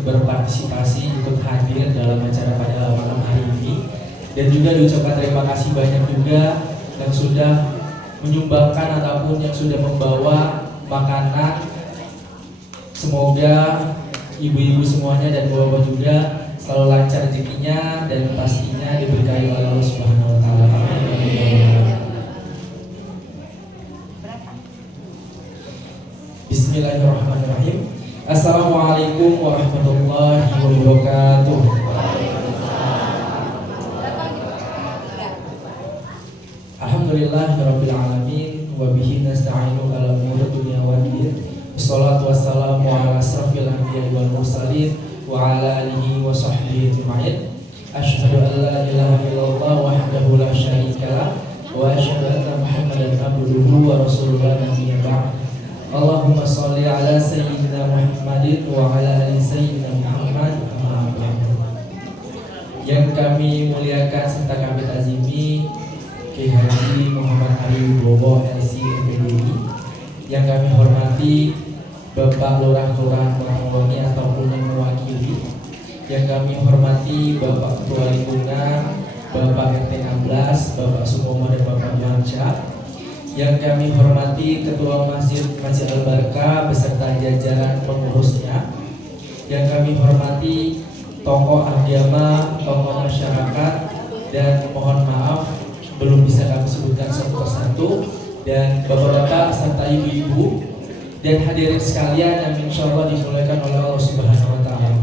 ikut berpartisipasi, ikut hadir dalam acara pada malam hari ini. Dan juga diucapkan terima kasih banyak juga yang sudah menyumbangkan ataupun yang sudah membawa makanan. Semoga ibu-ibu semuanya dan bapak-bapak juga selalu lancar rezekinya dan pastinya diberkahi oleh Allah Subhanahu wa taala. Bismillahirrahmanirrahim. Assalamualaikum warahmatullahi wabarakatuh. Alhamdulillahirabbil alamin wa bihi nasta'inu ala umuri dunya waddin. Wassalatu wassalamu ala asrofil anbiya'i wal mursalin wa ala alihi wa sahbihi ajma'in. Asyhadu an la ilaha illallah wahdahu la syarikalah wa asyhadu anna Muhammadan abduhu wa rasuluhu nabiyya ba'd. Allahumma sholli ala sayyidina Muhammadin wa ala ali sayyidina Muhammad. Yang kami muliakan serta kami tazimi Kiai Haji Muhammad Ali Wibowo LC MPDI, yang kami hormati Bapak Lurah Kelurahan Warangwangi ataupun yang mewakili, yang kami hormati Bapak Ketua Lingkungan, Bapak RT 16, Bapak Sumomo dan Bapak Manca, yang kami hormati Ketua Masjid Al-Barkah beserta jajaran pengurusnya, yang kami hormati tokoh agama, tokoh masyarakat, dan mohon maaf belum bisa kami sebutkan satu persatu, dan bapak-bapak serta ibu-ibu dan hadirin sekalian yang insya Allah dimuliakan oleh Allah Subhanahu wa taala.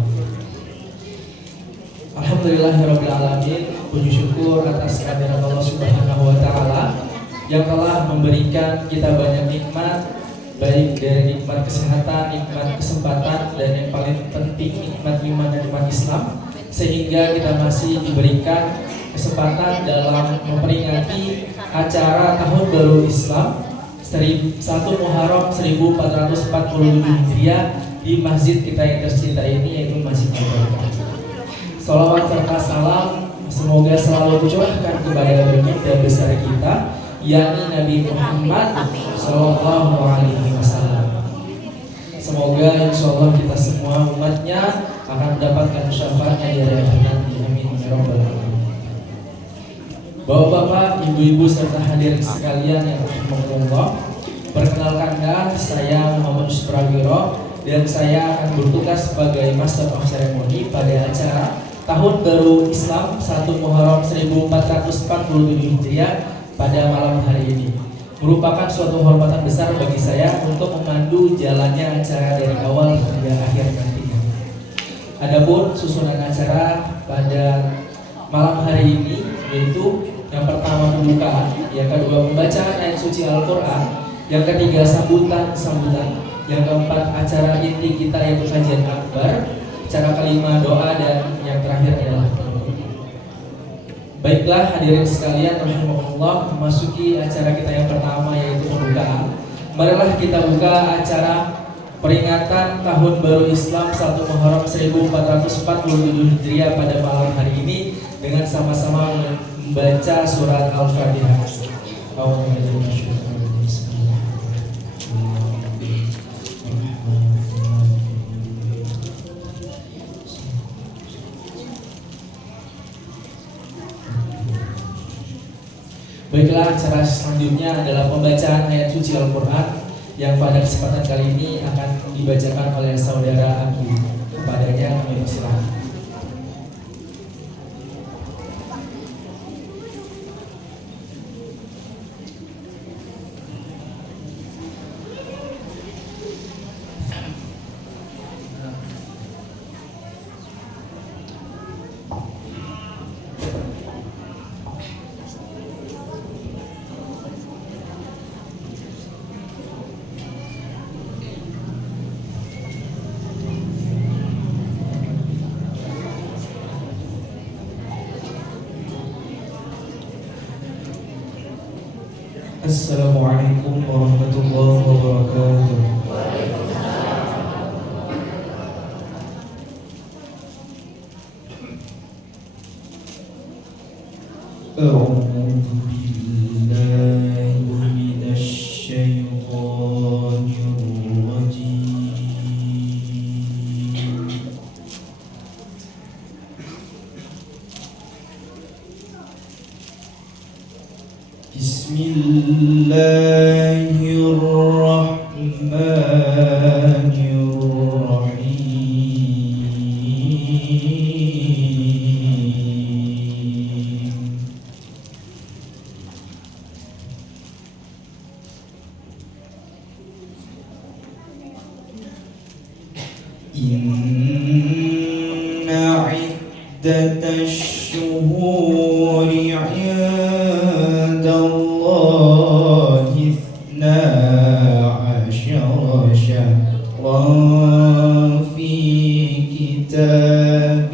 Alhamdulillahirabbil alamin, puji syukur atas kehadiran Allah Subhanahu wa taala yang telah memberikan kita banyak nikmat, baik dari nikmat kesehatan, nikmat kesempatan, dan yang paling penting nikmat iman dan nikmat Islam, sehingga kita masih diberikan kesempatan dalam memperingati acara Tahun Baru Islam 1 Muharram 1447 Hijriah di masjid kita yang tercinta ini, yaitu Masjid Al-Barkah. Salawat serta salam semoga selalu dicurahkan kepada baginda besar kita, yakni Nabi Muhammad Sallallahu Alaihi Wasallam. Semoga insya Allah kita semua umatnya akan mendapatkan syafaatnya di akhirat nanti. Amin ya rabbal alamin. Bapak-bapak, ibu-ibu serta hadirin sekalian yang rahimahullah, perkenalkan saya Muhammad Supraviro, dan saya akan bertugas sebagai Master of Ceremony pada acara Tahun Baru Islam 1 Muharram 1447 Hijriah pada malam hari ini. Merupakan suatu hormatan besar bagi saya untuk memandu jalannya acara dari awal hingga akhir nantinya. Adapun susunan acara pada malam hari ini yaitu yang pertama pembukaan, yang kedua pembacaan ayat suci Al-Quran, yang ketiga sambutan, yang keempat acara inti kita yaitu kajian akbar, acara kelima doa, dan yang terakhir adalah baiklah hadirin sekalian rahimahullah, memasuki acara kita yang pertama yaitu pembukaan. Marilah kita buka acara peringatan Tahun Baru Islam 1 Muharram 1447 Hijriah pada malam hari ini dengan sama-sama membaca surat Al-Fatihah. Baiklah, acara selanjutnya adalah pembacaan ayat suci Al-Quran yang pada kesempatan kali ini akan dibacakan oleh saudara Abi. Kepadanya kami persilakan. Assalamualaikum warahmatullahi wabarakatuh. A'udzu billahi minasy syaithanir rajim. Bismillahirrahmanirrahim. Inna iddatash syuhuri 'indallahi ithna asyara syahran fi kitabillah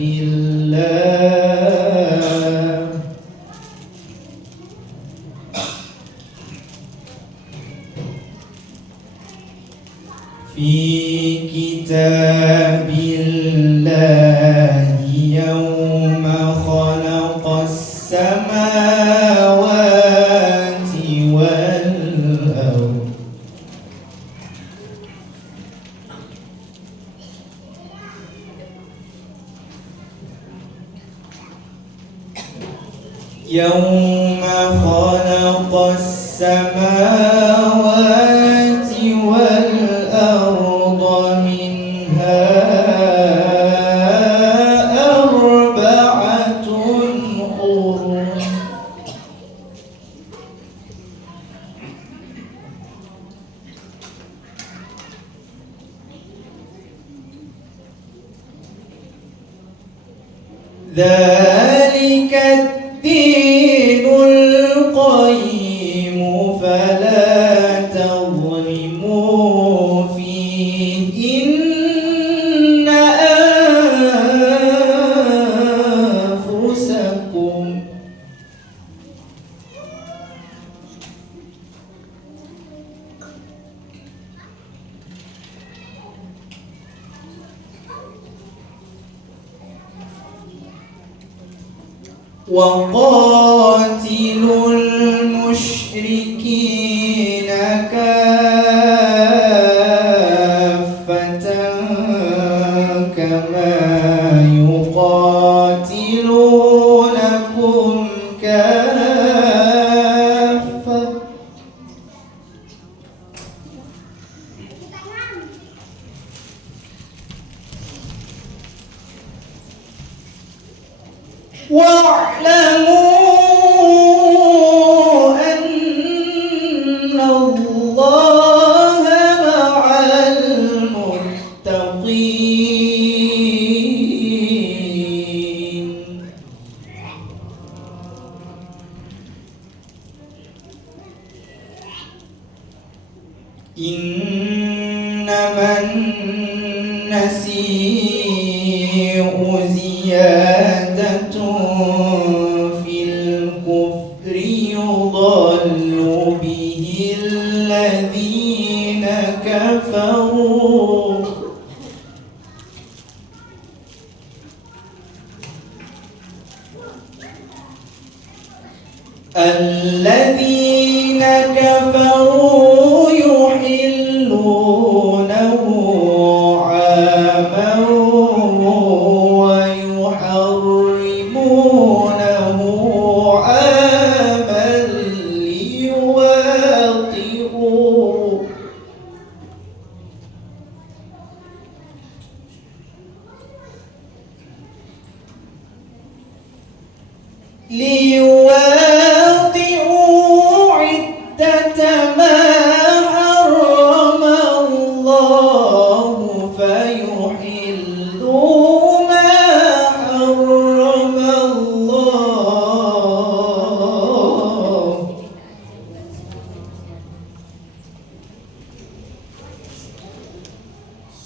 yawma khalaqas samawati wal ardh yawma khalaqas samawati wal arda minha arba'atun hurum dzalika ad-dinul qayyim fala tadhlimu fihinna anfusakum wa qatilul musyrikina kaffatan kama yuqatilunakum kaffah wa'lamu anna Allaha ma'al muttaqin. Innaman nasi'u ziyadatun fil kufri yudallu bihil ladzina kafaru alladzina kafaru yuhillunahu 'aman wa yuharrimunahu 'aman liyuwaqi'u 'iddata ma harrama Allahu fayuhillu ma harrama Allah.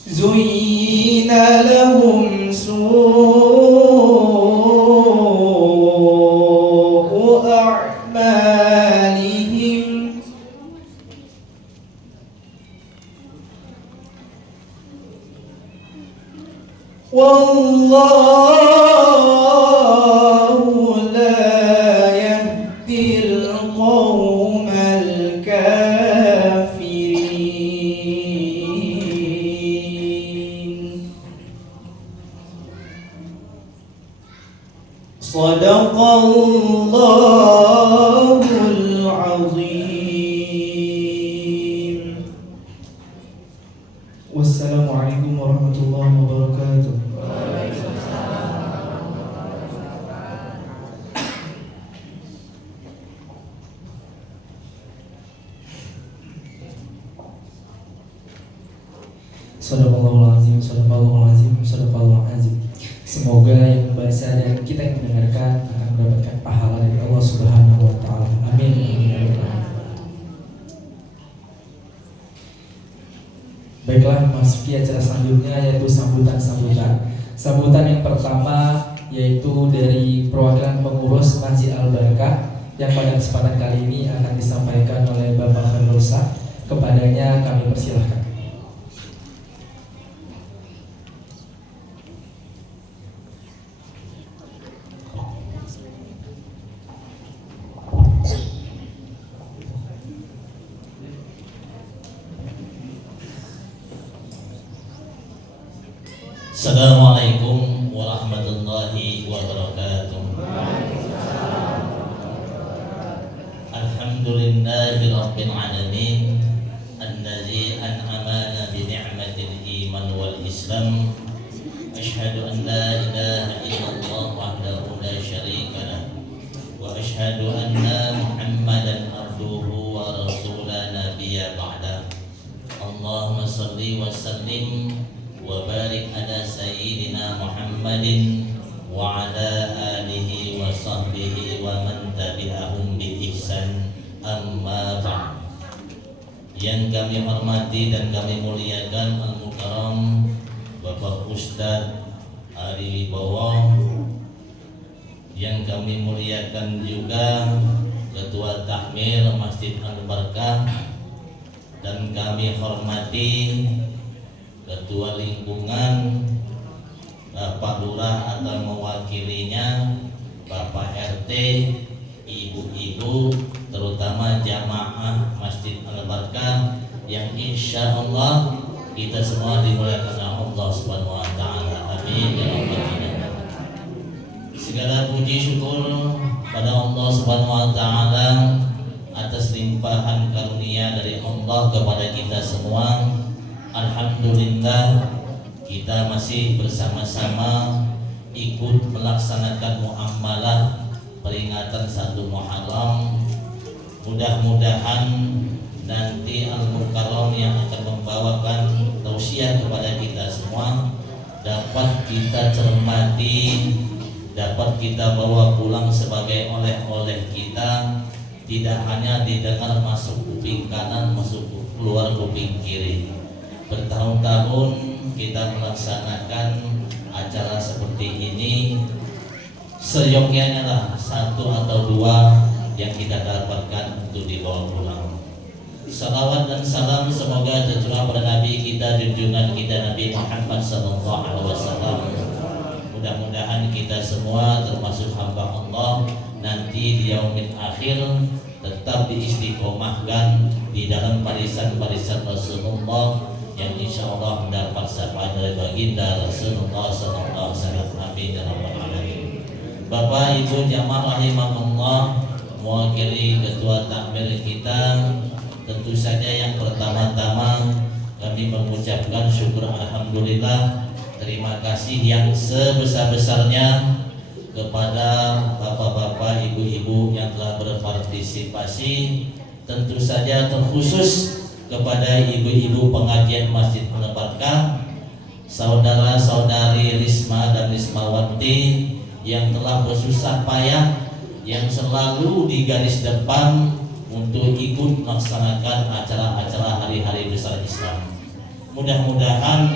Zuyyina lahum su'u a'malihim wallahu la yahdil qawmal kafirin. Sadaqallahul azim. Sadaqallahul azim, sadaqallahul azim, sadaqallahul azim. Semoga yang membaca dan kita yang mendengarkan akan mendapatkan pahala dari Allah Subhanahu wa taala. Amin. Baiklah, masuki acara selanjutnya yaitu sambutan-sambutan. Sambutan yang pertama yaitu dari perwakilan pengurus Masjid Al-Barakah yang pada kesempatan kali ini akan disampaikan oleh Bapak Khairul Sa. Kepadanya kami persilahkan. Assalamualaikum warahmatullahi wabarakatuh. Alhamdulillahi rabbil alamin allazi an'amana bi ni'matil iman wal islam. Asyhadu an la ilaha illallah wahdahu la syarika lah wa asyhadu anna Muhammadan abduhu wa rasulan nabiyya ba'da. Allahumma shalli wa sallim wa barik ala sayyidina Muhammadin wa ala alihi wa sahbihi wa man tabi'ahum bi ihsan, amma ba'd. Yang kami hormati dan kami muliakan Al-Mukarram Bapak Ustadz Ari Wibowo, yang kami muliakan juga Ketua Takmir Masjid Al-Barakah, dan kami hormati Ketua Lingkungan Bapak Lurah atau mewakilinya, Bapak RT, ibu-ibu, terutama jamaah Masjid Al-Barakah yang insya Allah kita semua dimuliakan Allah Subhanahu wa taala. Amin ya rabbal alamin. Segala puji syukur pada Allah Subhanahu wa taala atas limpahan karunia dari Allah kepada kita semua. Alhamdulillah kita masih bersama-sama ikut melaksanakan muamalah peringatan 1 Muharram. Mudah-mudahan nanti Al-Mukarram yang akan membawakan tausiah kepada kita semua dapat kita cermati, dapat kita bawa pulang sebagai oleh-oleh kita, tidak hanya didengar masuk kuping kanan, masuk keluar kuping kiri. Bertahun-tahun kita melaksanakan acara seperti ini, seyogyanya lah 1 atau 2 yang kita dapatkan untuk dibawa pulang. Salawat dan salam semoga tercurah pada Nabi kita, junjungan kita Nabi Muhammad SAW. Mudah-mudahan kita semua termasuk hamba Allah nanti di yaumil akhir tetap diistiqomahkan di dalam barisan-barisan Rasulullah yang insya Allah mendapat syafaat dari baginda Rasulullah SAW. Amin ya rabbal alamin. Bapak Ibu jamaah rahimahullah, mewakili Ketua Takmir kita, tentu saja yang pertama-tama kami mengucapkan syukur alhamdulillah, terima kasih yang sebesar-besarnya kepada bapak-bapak, ibu-ibu yang telah berpartisipasi, tentu saja terkhusus kepada ibu-ibu pengajian Masjid Al-Barakah, saudara-saudari Risma dan Rismawati yang telah bersusah payah, yang selalu di garis depan untuk ikut melaksanakan acara-acara hari-hari besar Islam. Mudah-mudahan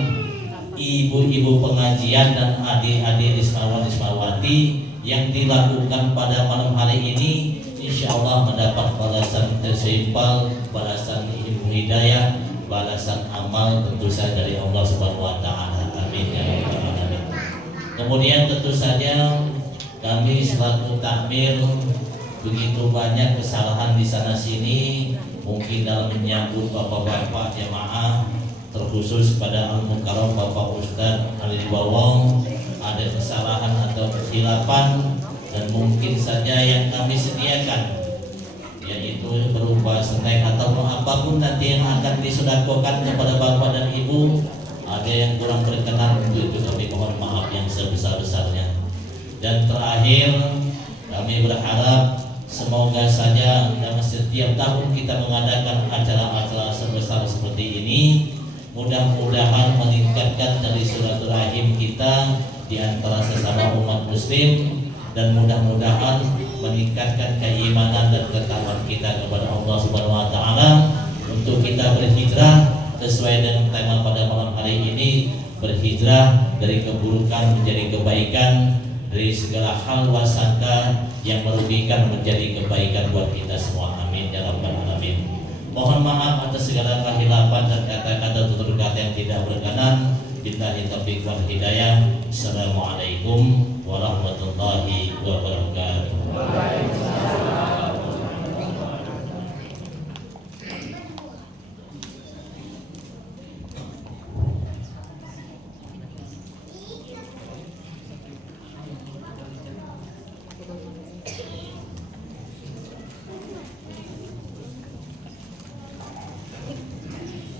ibu-ibu pengajian dan adik-adik Rismawati yang dilakukan pada malam hari ini insya Allah mendapat balasan tersimpal, balasan ilmu hidayah, balasan amal tentu saja dari Allah Subhanahu wa taala. Amin ya rabbal alamin. Kemudian tentu saja kami selaku takmir begitu banyak kesalahan di sana sini, mungkin dalam menyambut bapak-bapak jamaah, terkhusus pada Al-Mukarram Bapak Ustadz Ali Bawong, ada kesalahan atau kesilapan, dan mungkin saja yang kami sediakan yaitu berupa snack atau apapun nanti yang akan disedekahkan kepada bapak dan ibu, ada yang kurang berkenan, untuk itu kami mohon maaf yang sebesar-besarnya. Dan terakhir kami berharap semoga saja dalam setiap tahun kita mengadakan acara-acara sebesar seperti ini, mudah-mudahan meningkatkan dari silaturahim kita di antara sesama umat muslim, dan mudah-mudahan meningkatkan keimanan dan ketakwaan kita kepada Allah Subhanahu wa taala untuk kita berhijrah sesuai dengan tema pada malam hari ini, berhijrah dari keburukan menjadi kebaikan, dari segala hal wasangka yang merugikan menjadi kebaikan buat kita semua. Amin ya rabbal alamin. Mohon maaf atas segala kehilapan dan kata-kata tutur kata yang tidak berkenan. Billahi taufiq wal hidayah. Assalamualaikum warahmatullahi wabarakatuh.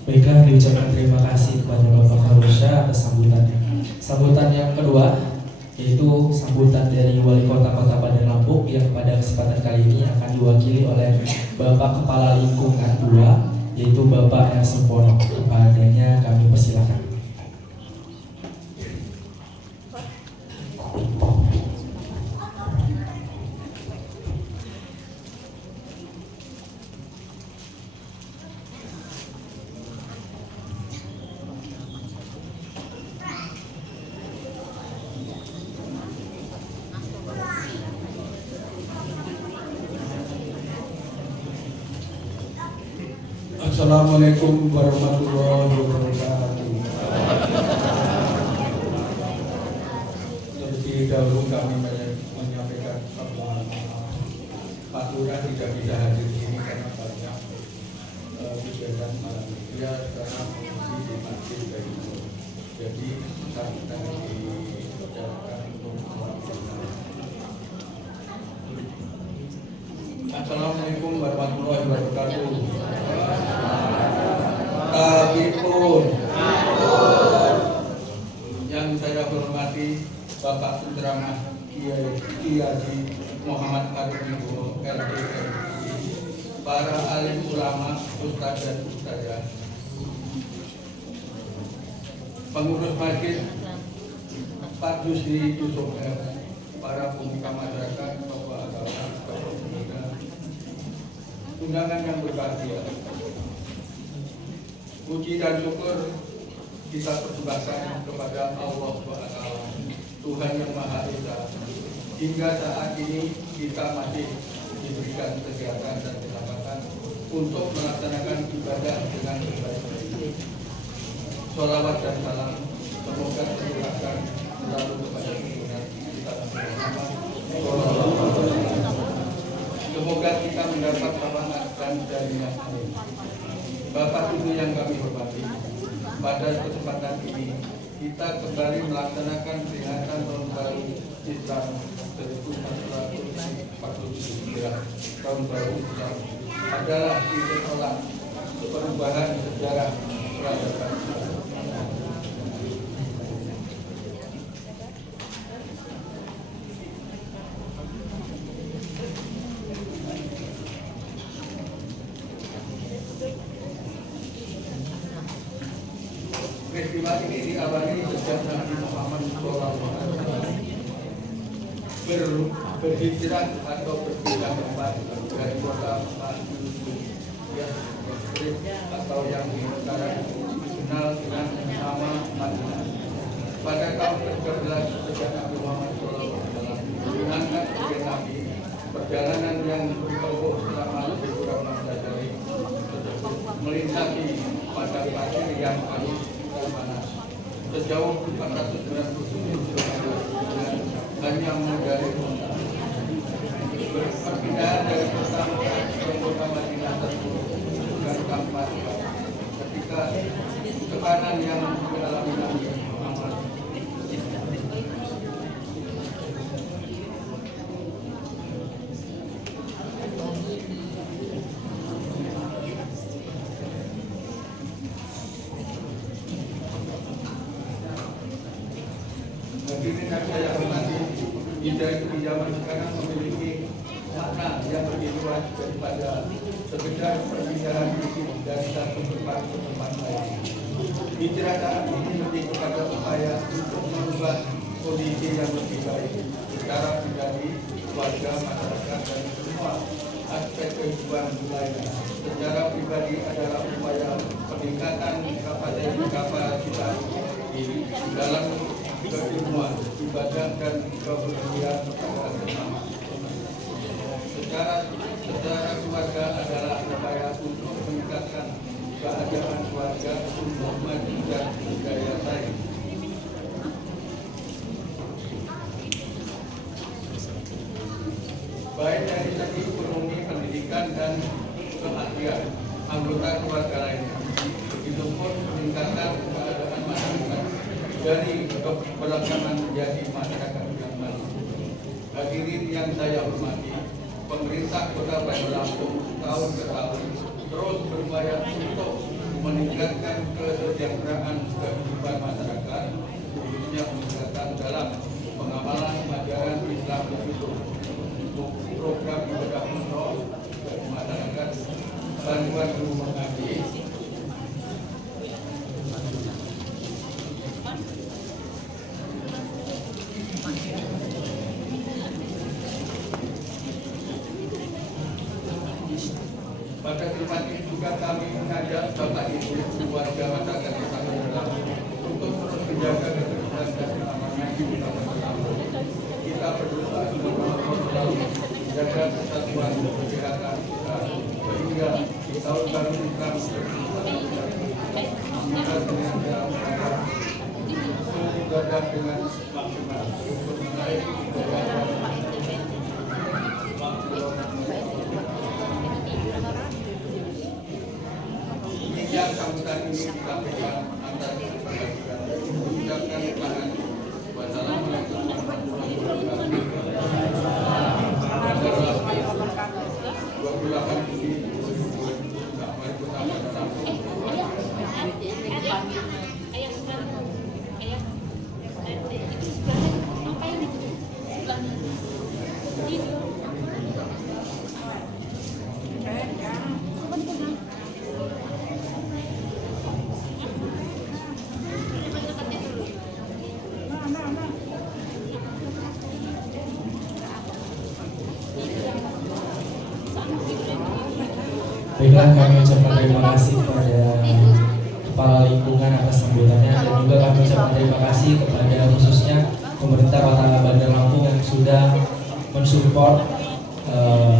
Baiklah, diucapkan terima kasih kepada Bapak Harusya atas sambutannya. Sambutan yang kedua yaitu sambutan dari Wali Kota Kota Bandar Lampung yang pada kesempatan kali ini akan diwakili oleh Bapak Kepala Lingkungan 2 yaitu Bapak R. Sempono. Kepadanya kami persilakan. Assalamualaikum warahmatullahi wabarakatuh. Terlebih dahulu kami menyampaikan bahwa Pak Lurah tidak bisa hadir di sini karena banyak kegiatan malam dia sekarang mengisi di masjid Baikul. Jadi kami diperjalanan untuk melaksanakan. Assalamualaikum warahmatullahi wabarakatuh. Kabipun yang saya hormati Bapak Putra Kiai Haji Muhammad Arif Wibowo LDMI, para alim ulama, ustadz dan ustadzah, pengurus masjid Pak Yusri Yusuf R, para pemuka masyarakat, tokoh agama, tokoh pemuda, undangan yang berbahagia. Puji dan syukur kita persembahkan kepada Allah SWT, Tuhan yang Maha Esa. Hingga saat ini kita masih diberikan kesehatan dan kesempatan untuk melaksanakan ibadah dengan sebaik-baiknya. Sholawat dan salam semoga tercurahkan selalu kepada junjungan kita Muhammad. Semoga kita mendapat rahmat dan jaminan. Bapak Ibu yang kami hormati, pada kesempatan ini kita kembali melaksanakan peringatan tahun baru Islam 1447 tahun baru Islam adalah titik tolak perubahan sejarah peradaban Islam. Peristiwa ini diawali sejak Nabi Muhammad SAW berhijrah atau berpindah tempat dari kota Mekah atau yang sekarang dikenal dengan nama Madinah. Pada tahun ke-11 sejak Nabi Muhammad SAW diangkat sebagai Nabi, perjalanan yang ditempuh selama lebih kurang 16 hari melintasi padang pasir yang halus panas sejauh 497 km dengan hanya menghindari kota. Perpindahan dari kota ke kota Madinah tersebut bukan tanpa sebab. Ketika tekanan yang dialami Nabi Muhammad di zaman sekarang memiliki makna yang lebih luas daripada sekedar perpindahan fisik dari satu tempat ke tempat lain. Bicarakan ini lebih kepada upaya untuk merubah kondisi yang lebih baik secara pribadi, keluarga, masyarakat, dan semua aspek kehidupan lainnya. Secara pribadi adalah upaya peningkatan kapasitas diri dalam keilmuan, ibadah, dan kepedulian kepada sesama. Secara keluarga adalah upaya untuk meningkatkan keadaan keluarga untuk maju dan berdaya saing. Baik dari segi ekonomi, pendidikan, dan keahlian anggota keluarga lainnya. Begitupun peningkatan keadaan masyarakat dari keberlangsungan menjadi masyarakat yang maju. Hadirin yang saya hormati, pemerintah Kota Bandar Lampung tahun ke tahun terus berupaya untuk meningkatkan kesejahteraan kehidupan masyarakat, khususnya peningkatan dalam pengamalan ajaran Islam itu. Program ibadah umroh bagi masyarakat, bantuan rumah ngaji, pada tempat ini juga kami mengajak Bapak Ibu keluarga masyarakat Desa Bandar Lampung untuk terus menjaga ketertiban dan keamanan di Kota Bandar Lampung. Kita berdoa semoga Allah selalu menjaga kesatuan kesehatan kita sehingga di tahun baru kita beribadah dengan maksimal untuk menaik budaya yang sambutan ini disampaikan antara mengucapkan tangan. Wassalamualaikum warahmatullahi wabarakatuh. 28 Juni 2020 Wali Kota Bandar Lampung. Baiklah, kami ucapkan terima kasih kepada Kepala Lingkungan atas sambutannya, dan juga kami ucapkan terima kasih kepada khususnya pemerintah Kota Bandar Lampung yang sudah mensupport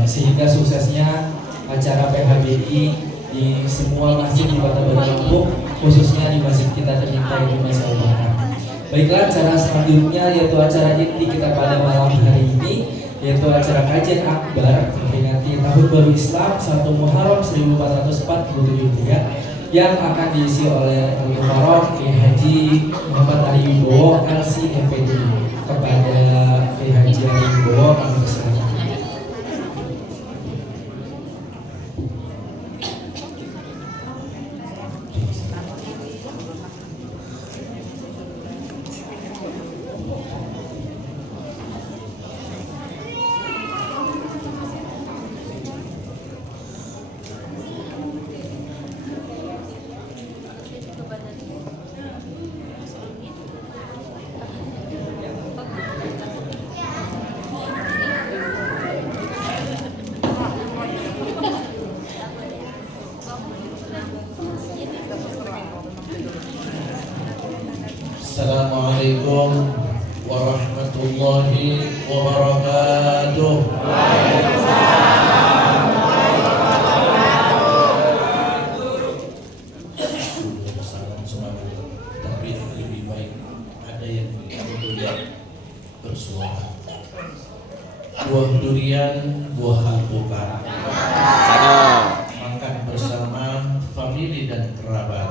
sehingga suksesnya acara PHBI di semua masjid di Kota Bandar Lampung, khususnya di masjid kita tercinta di Masjid Al-Barkah. Baiklah, acara selanjutnya yaitu acara inti kita pada malam hari ini, yaitu acara kajian akbar memperingati Tahun Baru Islam 1 Muharram 1447 Hijriah yang akan diisi oleh Al-Mukarram Kiai Haji Muhammad Ali Wibowo LC MPD. Kepada Kiai Haji Ali Wibowo kami persilakan. Assalamualaikum warahmatullahi wabarakatuh. Salam semangat, tapi lebih baik ada yang tidak bersuara. Buah durian, buah alpukat. Makan bersama famili dan kerabat.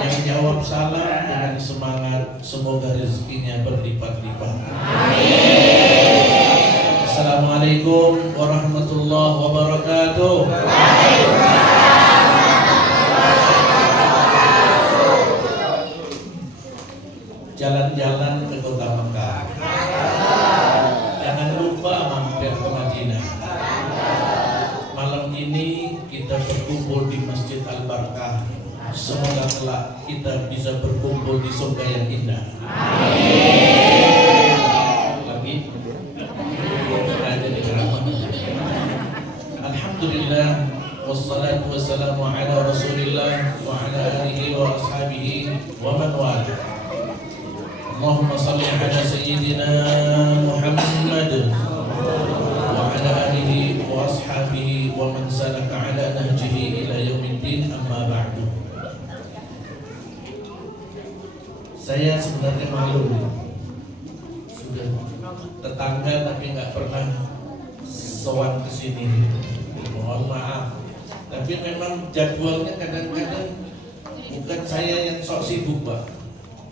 Yang jawab salam dengan semangat, semoga rezekinya berlipat-lipat. Amin. Assalamualaikum warahmatullahi wabarakatuh. Jalan-jalan ke kota Mekah. Jangan lupa mampir ke Madinah. Malam ini kita berkumpul di Masjid Al-Barkah semoga kelak kita bisa berkumpul di surga yang indah. Lagi jadi ceramah. Alhamdulillah, wassalatu wassalamu ala Rasulillah wa ala alihi wa ashabihi wa man wala. Allahumma salli ala sayyidina Muhammad wa ala alihi wa ashabihi wa man salaka ala nahjihi ila yaumiddin, amma ba'du. Saya sebenarnya malu nih. Sudah tetangga tapi nggak pernah sowan ke sini. Mohon maaf. Tapi memang jadwalnya kadang-kadang bukan saya yang sok sibuk, Pak.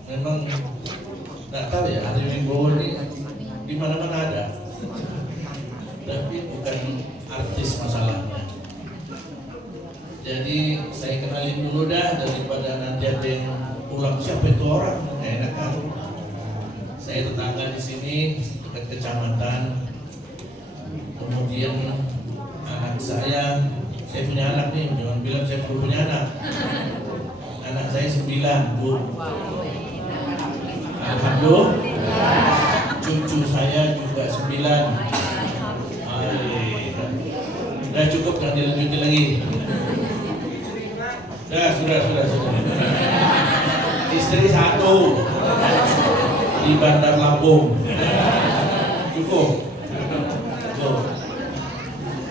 Memang nggak tahu ya, Ari Wibowo ini di mana-mana ada. Tapi bukan artis masalahnya. Jadi saya kenalin dulu dah, daripada nanti ada yang ulang siapa itu orang, nggak enak kan. Saya tetangga di sini dekat kecamatan. Kemudian anak saya punya anak nih, jangan bilang saya belum punya anak. Anak saya 9, Bu. Alhamdulillah. Cucu saya juga 9. Udah cukup, jangan dilanjutin lagi. Sudah. Istri 1 di Bandar Lampung. Cukup.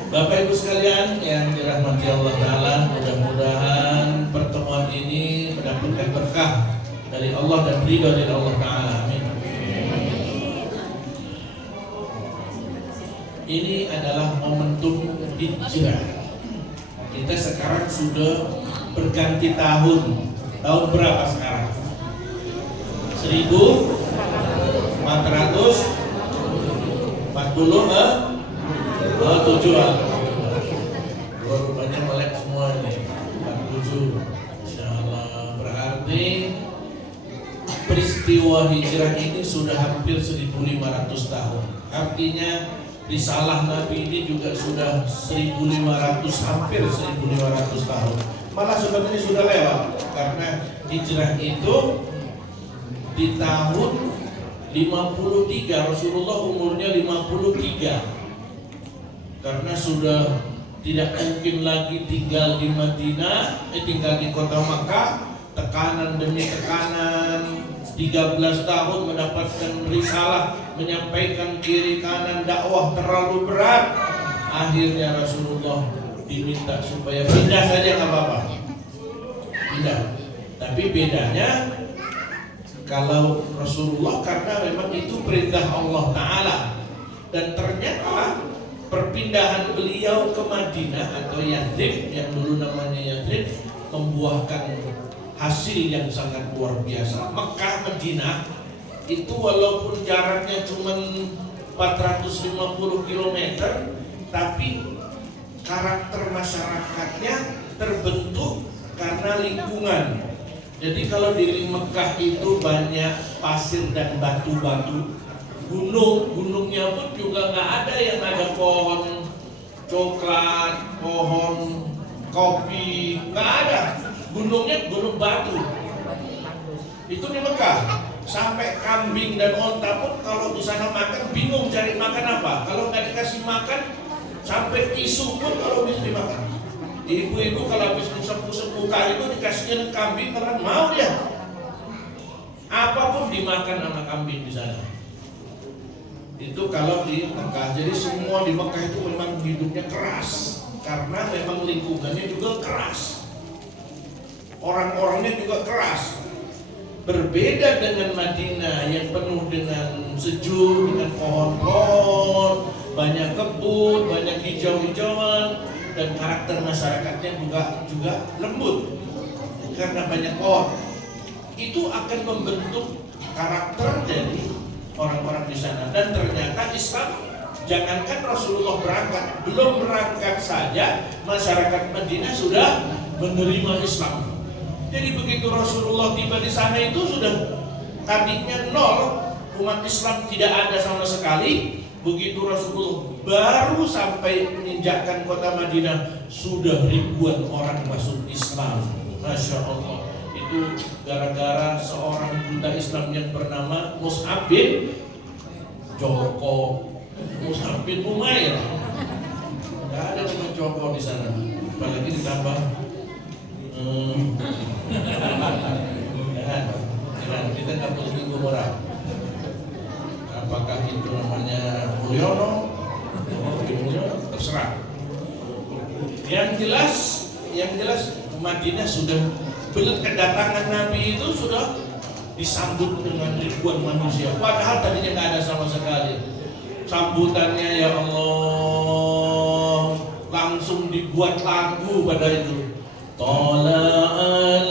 Bapak Ibu sekalian yang dirahmati Allah Ta'ala, mudah-mudahan pertemuan ini mendapatkan berkah dari Allah dan ridho dari Allah Ta'ala. Amin. Ini adalah momentum hijrah. Kita sekarang sudah berganti tahun. Tahun berapa sekarang? 1447. Rupanya melek semua nih. 47. Insyaallah, berarti peristiwa hijrah ini sudah hampir 1500 tahun. Artinya risalah Nabi ini juga sudah 1500, hampir 1500 tahun. Malah sebenarnya sudah lewat, karena hijrah itu di tahun 53, Rasulullah umurnya 53. Karena sudah tidak mungkin lagi tinggal di Madinah, tinggal di kota Makkah, tekanan demi tekanan, 13 tahun mendapatkan risalah, menyampaikan kiri kanan dakwah terlalu berat. Akhirnya Rasulullah diminta supaya pindah saja, nggak apa-apa, pindah. Tapi bedanya kalau Rasulullah, karena memang itu perintah Allah Ta'ala, dan ternyata perpindahan beliau ke Madinah atau Yathrib, yang dulu namanya Yathrib, membuahkan hasil yang sangat luar biasa. Mekah, Madinah itu walaupun jaraknya cuma 450 km, tapi karakter masyarakatnya terbentuk karena lingkungan. Jadi kalau di Mekah itu banyak pasir dan batu-batu. Gunungnya pun juga nggak ada yang ada pohon coklat, pohon kopi, nggak ada. Gunungnya gunung batu. Itu di Mekah. Sampai kambing dan onta pun kalau di sana makan bingung cari makan apa. Kalau nggak dikasih makan, sampai tisu pun kalau bisa dimakan. Ibu-ibu kalau habis usap-usap muka itu dikasihnya kambing, karena mau dia. Apapun dimakan sama kambing di sana. Itu kalau di Mekah. Jadi semua di Mekah itu memang hidupnya keras, karena memang lingkungannya juga keras, orang-orangnya juga keras. Berbeda dengan Madinah yang penuh dengan sejuk, dengan pohon-pohon, banyak kebun, banyak hijau-hijauan, dan karakter masyarakatnya juga lembut karena banyak pohon. Itu akan membentuk karakter dari orang-orang di sana. Dan ternyata Islam, jangankan Rasulullah berangkat, belum berangkat saja masyarakat Madinah sudah menerima Islam. Jadi begitu Rasulullah tiba di sana itu sudah tadinya nol, umat Islam tidak ada sama sekali. Begitu Rasulullah baru sampai menginjakkan kota Madinah, sudah ribuan orang masuk Islam. Masya Allah. Itu gara-gara seorang duta Islam yang bernama Mus'ab bin Joko, Mus'ab bin Umair. Tidak ada cuma Joko di sana, apalagi ditambah kita nggak perlu minggu murah. Apakah itu namanya Mulyono? Terserah. Yang jelas Madinah sudah belum kedatangan Nabi itu sudah disambut dengan ribuan manusia. Padahal tadinya nggak ada sama sekali. Sambutannya ya Allah, langsung dibuat lagu pada itu. Tala'al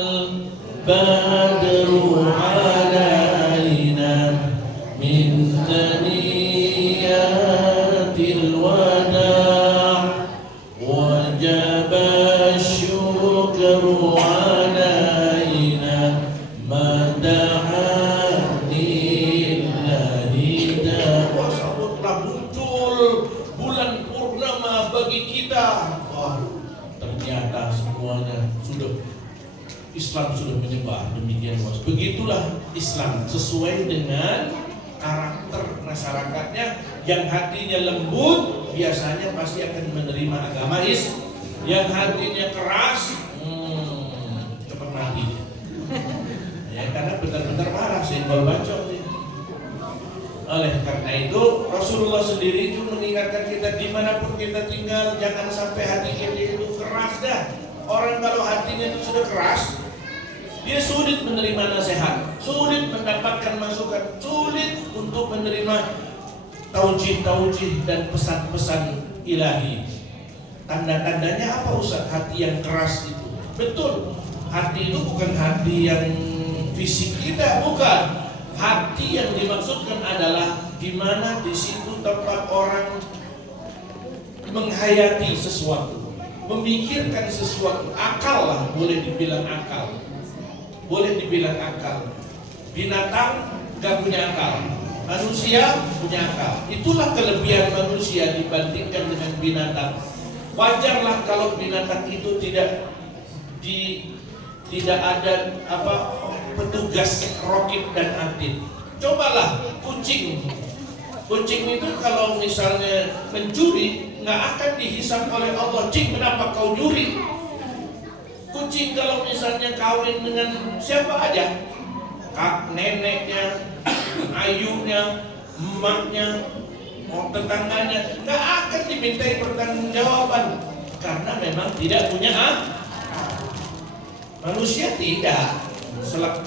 badru alaina min thaniyatil wada' wajaba syukru alaina madahani ladida. Wah, sambutlah muncul bulan purnama bagi kita. Wah, ternyata semuanya Islam sudah menyebar demikian luas. Begitulah Islam sesuai dengan karakter masyarakatnya. Yang hatinya lembut biasanya pasti akan menerima agama Islam. Yang hatinya keras cepat mati. Ya, karena benar-benar marah simbol bacot. Oleh karena itu Rasulullah sendiri itu mengingatkan kita dimanapun kita tinggal, jangan sampai hati kita itu keras dah. Orang kalau hatinya itu sudah keras, dia sulit menerima nasihat, sulit mendapatkan masukan, sulit untuk menerima taujih-taujih dan pesan-pesan ilahi. Tanda-tandanya apa Ustaz? Hati yang keras itu. Betul, hati itu bukan hati yang fisik kita, bukan. Hati yang dimaksudkan adalah di mana di situ tempat orang menghayati sesuatu, memikirkan sesuatu, akal lah, boleh dibilang akal. Boleh dibilang akal. Binatang gak punya akal, manusia punya akal. Itulah kelebihan manusia dibandingkan dengan binatang. Wajarlah kalau binatang itu tidak ada petugas rokib dan atid. Cobalah kucing itu kalau misalnya mencuri nggak akan dihisab oleh Allah. Cing, kenapa kau curi? Kucing kalau misalnya kawin dengan siapa aja, kak neneknya, ayunya, emaknya, tetangganya, nggak akan dimintai pertanggungjawaban karena memang tidak punya hak. Manusia tidak.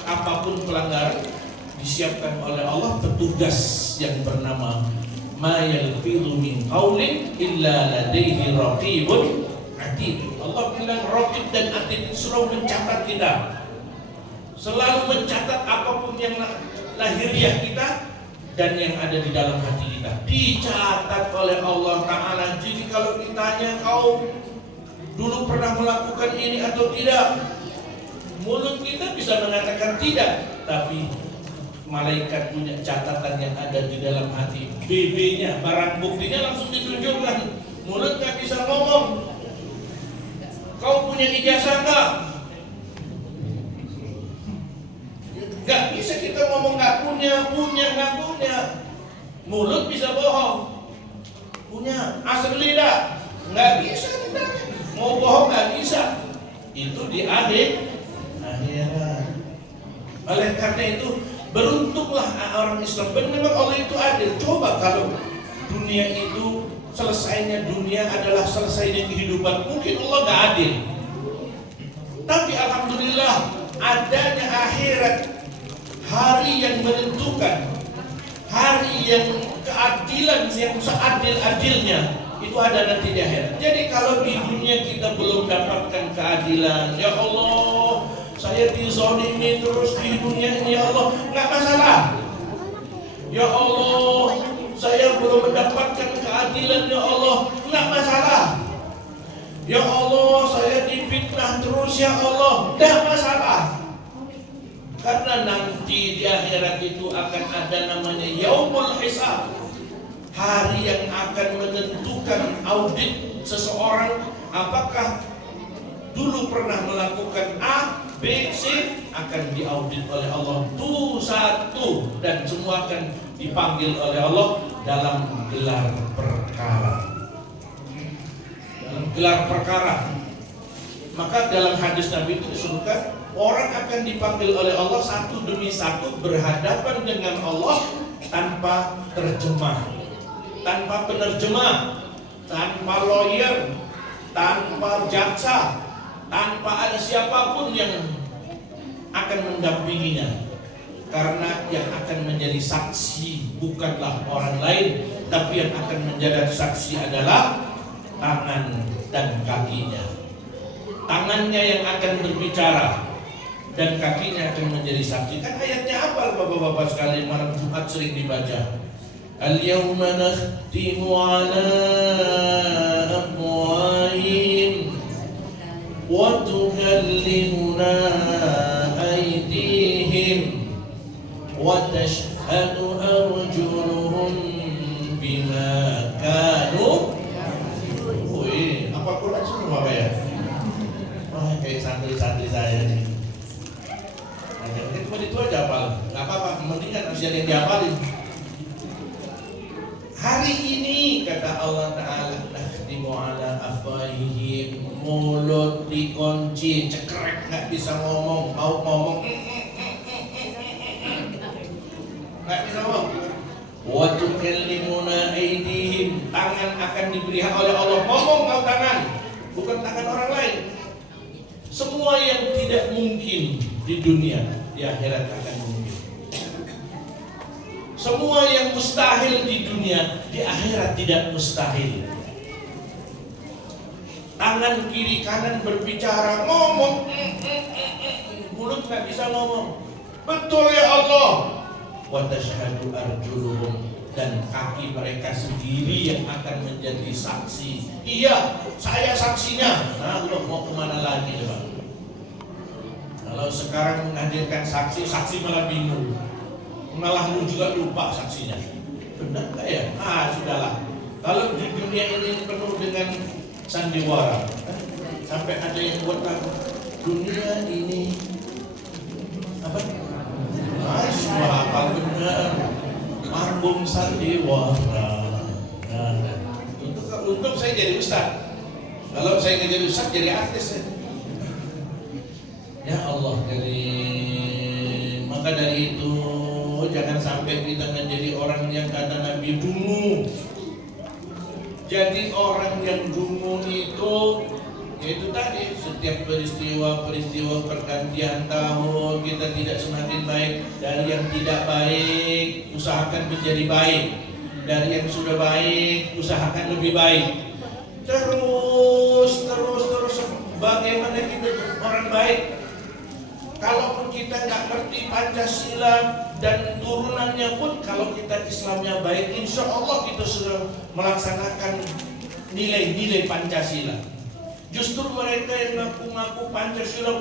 Apapun pelanggaran disiapkan oleh Allah petugas yang bernama ma yalfidhu min qaulin illa ladaihi raqibun atid. Allah bilang raqib dan atid selalu mencatat kita, selalu mencatat apapun yang lahiriah kita dan yang ada di dalam hati kita, dicatat oleh Allah Ta'ala. Jadi kalau ditanya kau dulu pernah melakukan ini atau tidak, mulut kita bisa mengatakan tidak, tapi malaikat punya catatan yang ada di dalam hati. BB-nya, barang buktinya langsung ditunjukkan. Mulut gak bisa ngomong. Kau punya ijazah enggak? Gak bisa kita ngomong gak punya. Mulut bisa bohong. Punya, asli dah. Gak bisa kita. Mau bohong gak bisa. Itu di akhirat. Oleh karena itu beruntunglah orang Islam. Memang Allah itu adil. Coba kalau dunia itu selesainya dunia adalah selesainya kehidupan, mungkin Allah gak adil. Tapi alhamdulillah adanya akhirat, hari yang menentukan, hari yang keadilan yang seadil-adilnya itu ada nanti di akhirat. Jadi kalau di dunia kita belum dapatkan keadilan, ya Allah, saya dizalimi terus di dunia ini, ya Allah, nggak masalah. Ya Allah, saya belum mendapatkan keadilan, ya Allah, nggak masalah. Ya Allah, saya difitnah terus, ya Allah, nggak masalah. Karena nanti di akhirat itu akan ada namanya yaumul hisab, hari yang akan menentukan audit seseorang apakah dulu pernah melakukan A, B, C akan diaudit oleh Allah satu dan semua akan dipanggil oleh Allah dalam gelar perkara. Dalam gelar perkara. Maka dalam hadis Nabi itu disebutkan orang akan dipanggil oleh Allah satu demi satu berhadapan dengan Allah tanpa terjemah, tanpa penerjemah, tanpa lawyer, tanpa jaksa, tanpa ada siapapun yang akan mendampinginya. Karena yang akan menjadi saksi bukanlah orang lain, tapi yang akan menjadi saksi adalah tangan dan kakinya. Tangannya yang akan berbicara dan kakinya akan menjadi saksi. Kan ayatnya apa bapak-bapak sekalian, malam Jumat sering dibaca. Al-yawma nakhtimu ala afwahihim wa tukallimuna aydihim wa tashhadu arjuluhum bima kanu. Wih, apa Quran semua Bapak ya? Wah, kayak santri-santri saya nih. Nah, cuma itu aja hafal. Gak apa-apa, mendingan harus ada yang dihafalin. Hari ini kata Allah Ta'ala, nakhtimu ala afwahihim, mulut dikunci, cekrek, gak bisa ngomong, mau ngomong gak bisa ngomong. Wa tukallimuna aydihim, tangan akan diberi hak oleh Allah. Ngomong kau tangan, bukan tangan orang lain. Semua yang tidak mungkin di dunia, di akhirat akan mungkin. Semua yang mustahil di dunia, di akhirat tidak mustahil. Tangan kiri kanan berbicara, ngomong, mulut gak bisa ngomong. Betul ya Allah. Wa tashhadu arjuluhum, dan kaki mereka sendiri yang akan menjadi saksi. Iya, saya saksinya. Nah, lo mau kemana lagi coba? Kalau sekarang menghadirkan saksi, saksi malah bingung, malah lu juga lupa saksinya. Benar nggak ya? Sudahlah. Kalau di dunia ini penuh dengan sandiwara, sampai ada yang buat lagu dunia ini apa? Semua apa benar? Manggung sandiwara. Untuk saya jadi ustaz. Kalau saya nggak jadi ustaz, jadi artis. Ya Allah karim. Maka dari itu jangan sampai kita menjadi orang yang kata Nabi dungu. Jadi orang yang dungu itu yaitu tadi, setiap peristiwa pergantian tahun kita tidak semakin baik. Dari yang tidak baik usahakan menjadi baik, dari yang sudah baik usahakan lebih baik. Terus bagaimana kita orang baik? Kalaupun kita nggak ngerti Pancasila dan turunannya pun, kalau kita Islamnya baik, insya Allah kita sudah melaksanakan nilai-nilai Pancasila. Justru mereka yang ngaku-ngaku Pancasila,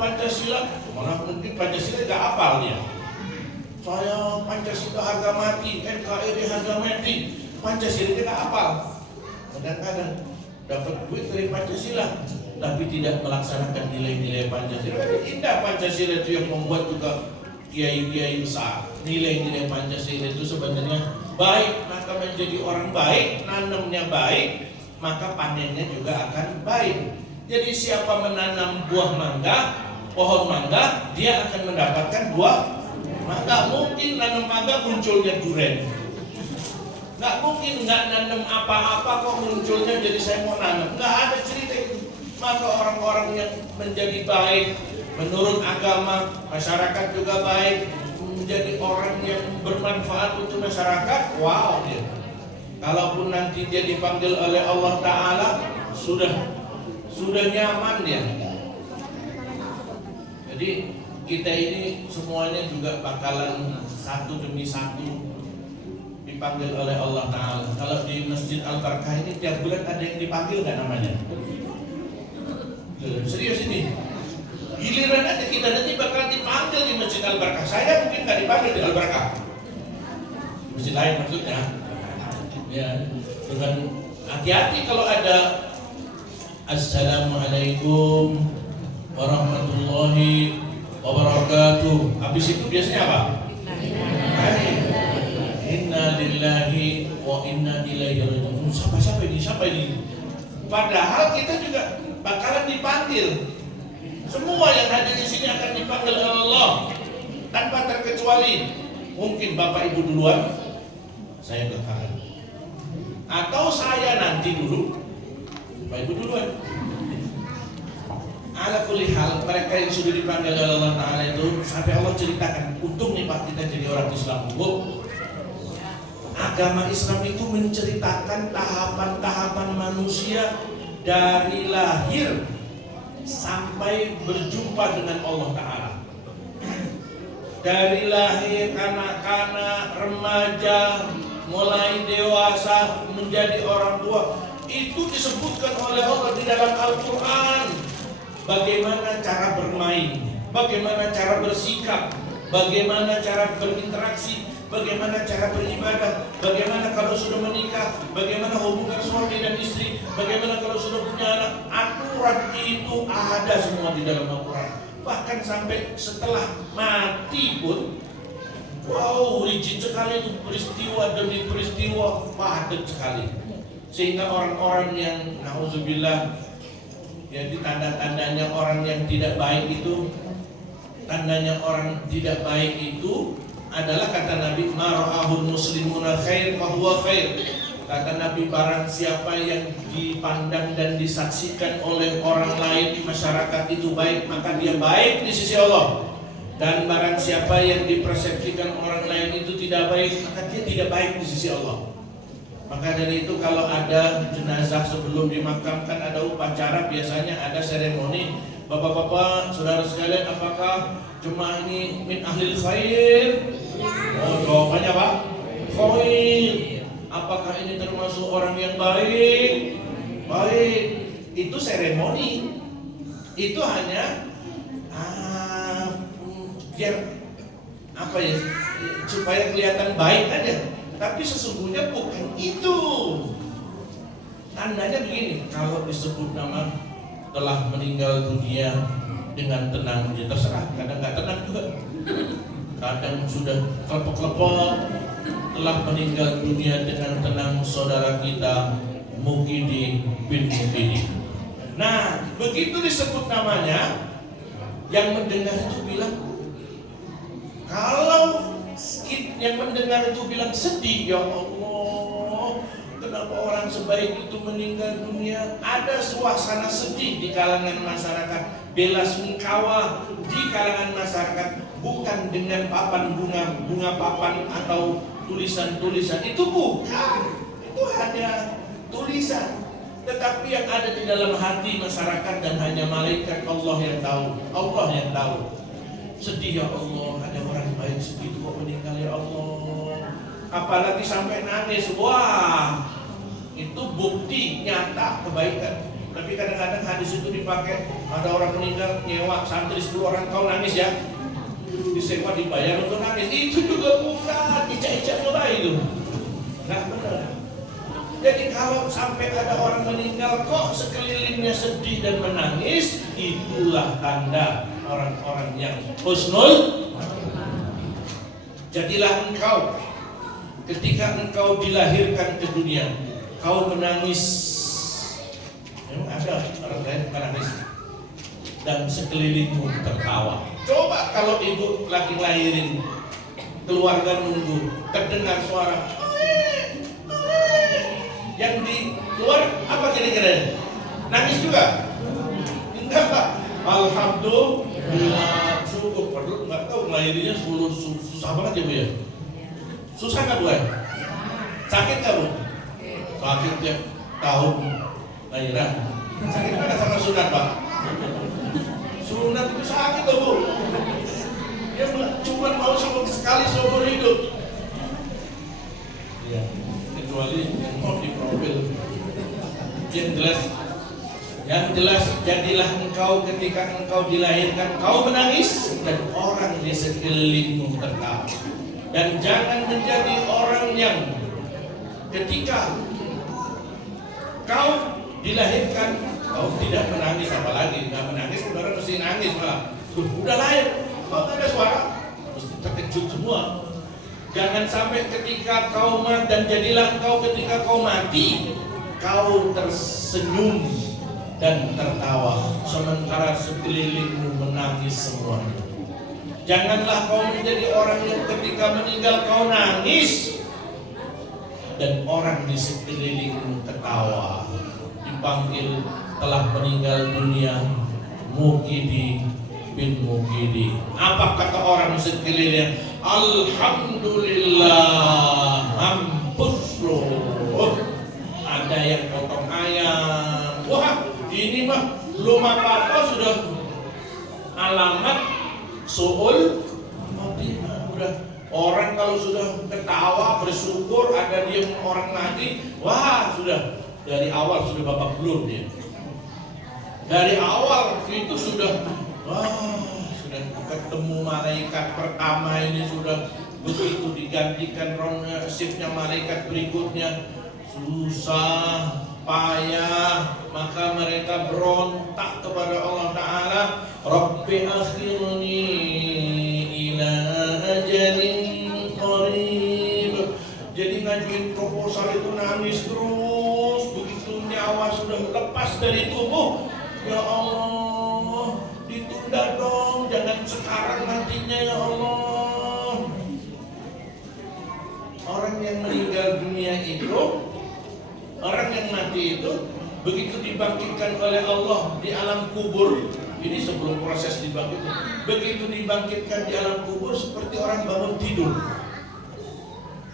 malah mungkin Pancasila nggak hafal dia. Saya Pancasila harga mati, NKRI harga mati, Pancasila nggak hafal. Kadang-kadang dapat duit dari Pancasila, tapi tidak melaksanakan nilai-nilai Pancasila. Indah Pancasila itu yang membuat juga kiai-kiai besar. Nilai-nilai Pancasila itu sebenarnya baik, maka menjadi orang baik, nanamnya baik, maka panennya juga akan baik. Jadi siapa menanam buah mangga, pohon mangga, dia akan mendapatkan buah mangga. Mungkin nanam mangga munculnya durian. Nggak mungkin nggak nanam apa-apa kok munculnya jadi saya mau nanam. Nggak ada cerita itu. Maka orang-orang yang menjadi baik menurut agama, masyarakat juga baik, menjadi orang yang bermanfaat untuk masyarakat, wow dia. Kalaupun nanti dia dipanggil oleh Allah Ta'ala, sudah nyaman dia. Jadi kita ini semuanya juga bakalan satu demi satu dipanggil oleh Allah Ta'ala. Kalau di Masjid Al-Barakah ini tiap bulan ada yang dipanggil gak namanya? Serius ini. Giliran aja kita nanti bakal dipanggil di Masjid Al-Barakah. Saya mungkin gak dipanggil di Al-Barakah, masjid lain maksudnya. Ya, dengan hati-hati kalau ada Assalamualaikum warahmatullahi wabarakatuh. Habis itu biasanya apa? Inna lillahi wa inna ilaihi raji'un. Siapa ini? Padahal kita juga bakalan dipanggil. Semua yang hadir di sini akan dipanggil oleh Allah tanpa terkecuali. Mungkin Bapak Ibu duluan, saya belakangan. Atau saya nanti dulu, Bapak Ibu duluan. Ala kulli hal, mereka yang sudah dipanggil oleh Allah Ta'ala itu sampai Allah ceritakan, untung nih Pak kita jadi orang Islam. Bu, agama Islam itu menceritakan tahapan-tahapan manusia dari lahir sampai berjumpa dengan Allah Ta'ala. Dari lahir, kanak-kanak, remaja, mulai dewasa, menjadi orang tua, itu disebutkan oleh Allah di dalam Al-Quran. Bagaimana cara bermain, bagaimana cara bersikap, bagaimana cara berinteraksi, bagaimana cara beribadah, bagaimana kalau sudah menikah, bagaimana hubungan suami dan istri, bagaimana kalau sudah punya anak. Aturan itu ada semua di dalam Al-Quran. Bahkan sampai setelah mati pun, wow, rigid sekali itu, peristiwa demi peristiwa, padat sekali. Sehingga orang-orang yang na'udzubillah, jadi tanda-tandanya orang yang tidak baik itu, tandanya orang tidak baik itu adalah kata Nabi, mara'ahul muslimuna khair fahuwa khair. Kata Nabi, barang siapa yang dipandang dan disaksikan oleh orang lain di masyarakat itu baik, maka dia baik di sisi Allah. Dan barang siapa yang dipersepsikan orang lain itu tidak baik, maka dia tidak baik di sisi Allah. Maka dari itu kalau ada jenazah sebelum dimakamkan, ada upacara, biasanya ada seremoni. Bapak-bapak, saudara sekalian, apakah jemaah ini min ahlil khair? Oh, jawabannya Pak, khair. Apakah ini termasuk orang yang baik? Baik. Itu seremoni. Itu hanya biar apa ya, supaya kelihatan baik aja. Tapi sesungguhnya bukan itu. Tandanya begini, kalau disebut nama telah meninggal dunia dengan tenang, ya terserah, kadang nggak tenang juga. Kadang sudah kelepek-kelepek, telah meninggal dunia dengan tenang saudara kita Mukidi bin Mukidi. Nah, begitu disebut namanya, yang mendengar itu bilang, kalau yang mendengar itu bilang sedih, ya Allah, kenapa orang sebaik itu meninggal dunia? Ada suasana sedih di kalangan masyarakat, bela sungkawa di kalangan masyarakat, bukan dengan papan bunga papan atau tulisan-tulisan. Itu bukan, itu hanya tulisan. Tetapi yang ada di dalam hati masyarakat dan hanya malaikat Allah yang tahu. Allah yang tahu. Sedih, ya Allah, ada orang baik segitu kok meninggal, ya Allah. Apalagi sampai nangis. Wah, itu bukti nyata kebaikan. Tapi kadang-kadang hadis itu dipakai, ada orang meninggal, nyewa santri 10 orang, kau nangis ya, disewa dibayar untuk nangis. Itu juga bukan, ijak-ijak coba itu, nggak benar. Jadi kalau sampai ada orang meninggal kok sekelilingnya sedih dan menangis, itulah tanda orang-orang yang husnul. Jadilah engkau ketika engkau dilahirkan ke dunia, kau menangis. Memang ada orang lain menangis dan sekelilingmu tertawa. Coba kalau ibu lagi lahirin, keluarga nunggu, terdengar suara yang di luar, apa kira-kira? Nangis juga? Enggak Pak. Alhamdulillah, cukup. Padahal nggak tahu melahirnya susah banget ya Bu ya. Susah nggak Bu ya? Sakit nggak Bu? Sakit tiap tahun lahiran. Sakit nggak sama sunat Pak? Sunat itu sakit loh Bu. Dia cuma mau sekali seumur hidup. Iya. Kecuali yang mau di profil. Yang jelas jadilah engkau ketika engkau dilahirkan, kau menangis dan orang di sekelilingmu tertawa. Dan jangan menjadi orang yang ketika kau dilahirkan kau tidak menangis, apalagi nggak menangis, saudara mesti nangis malah. Udah lahir, kok nggak ada suara? Mesti terkejut semua. Jangan sampai ketika kau mati, dan jadilah kau ketika kau mati, kau tersenyum dan tertawa, sementara sekelilingmu menangis semuanya. Janganlah kau menjadi orang yang ketika meninggal kau nangis dan orang di sekelilingmu tertawa. Dipanggil telah meninggal dunia Mukidi bin Mukidi. Apa kata orang di sekeliling? Alhamdulillah, mampus loh. Ada yang potong ayam. Wah, ini mah belum apa-apa sudah alamat su'ul khotimah. Udah orang kalau sudah ketawa bersyukur ada dia orang mati, wah sudah dari awal sudah babak belur dia. Dari awal itu sudah sudah ketemu malaikat pertama ini, sudah begitu digantikan shiftnya malaikat berikutnya susah payah, maka mereka berontak kepada Allah Ta'ala, Rabbi akhirni ila ajalin qarib. Jadi ngajuin proposal itu nangis terus, begitu nyawa sudah lepas dari tubuh, ya Allah ditunda dong, jangan sekarang nantinya ya Allah. Orang yang meninggal dunia itu, orang yang mati itu begitu dibangkitkan oleh Allah di alam kubur, ini sebelum proses dibangkitkan, begitu dibangkitkan di alam kubur seperti orang bangun tidur.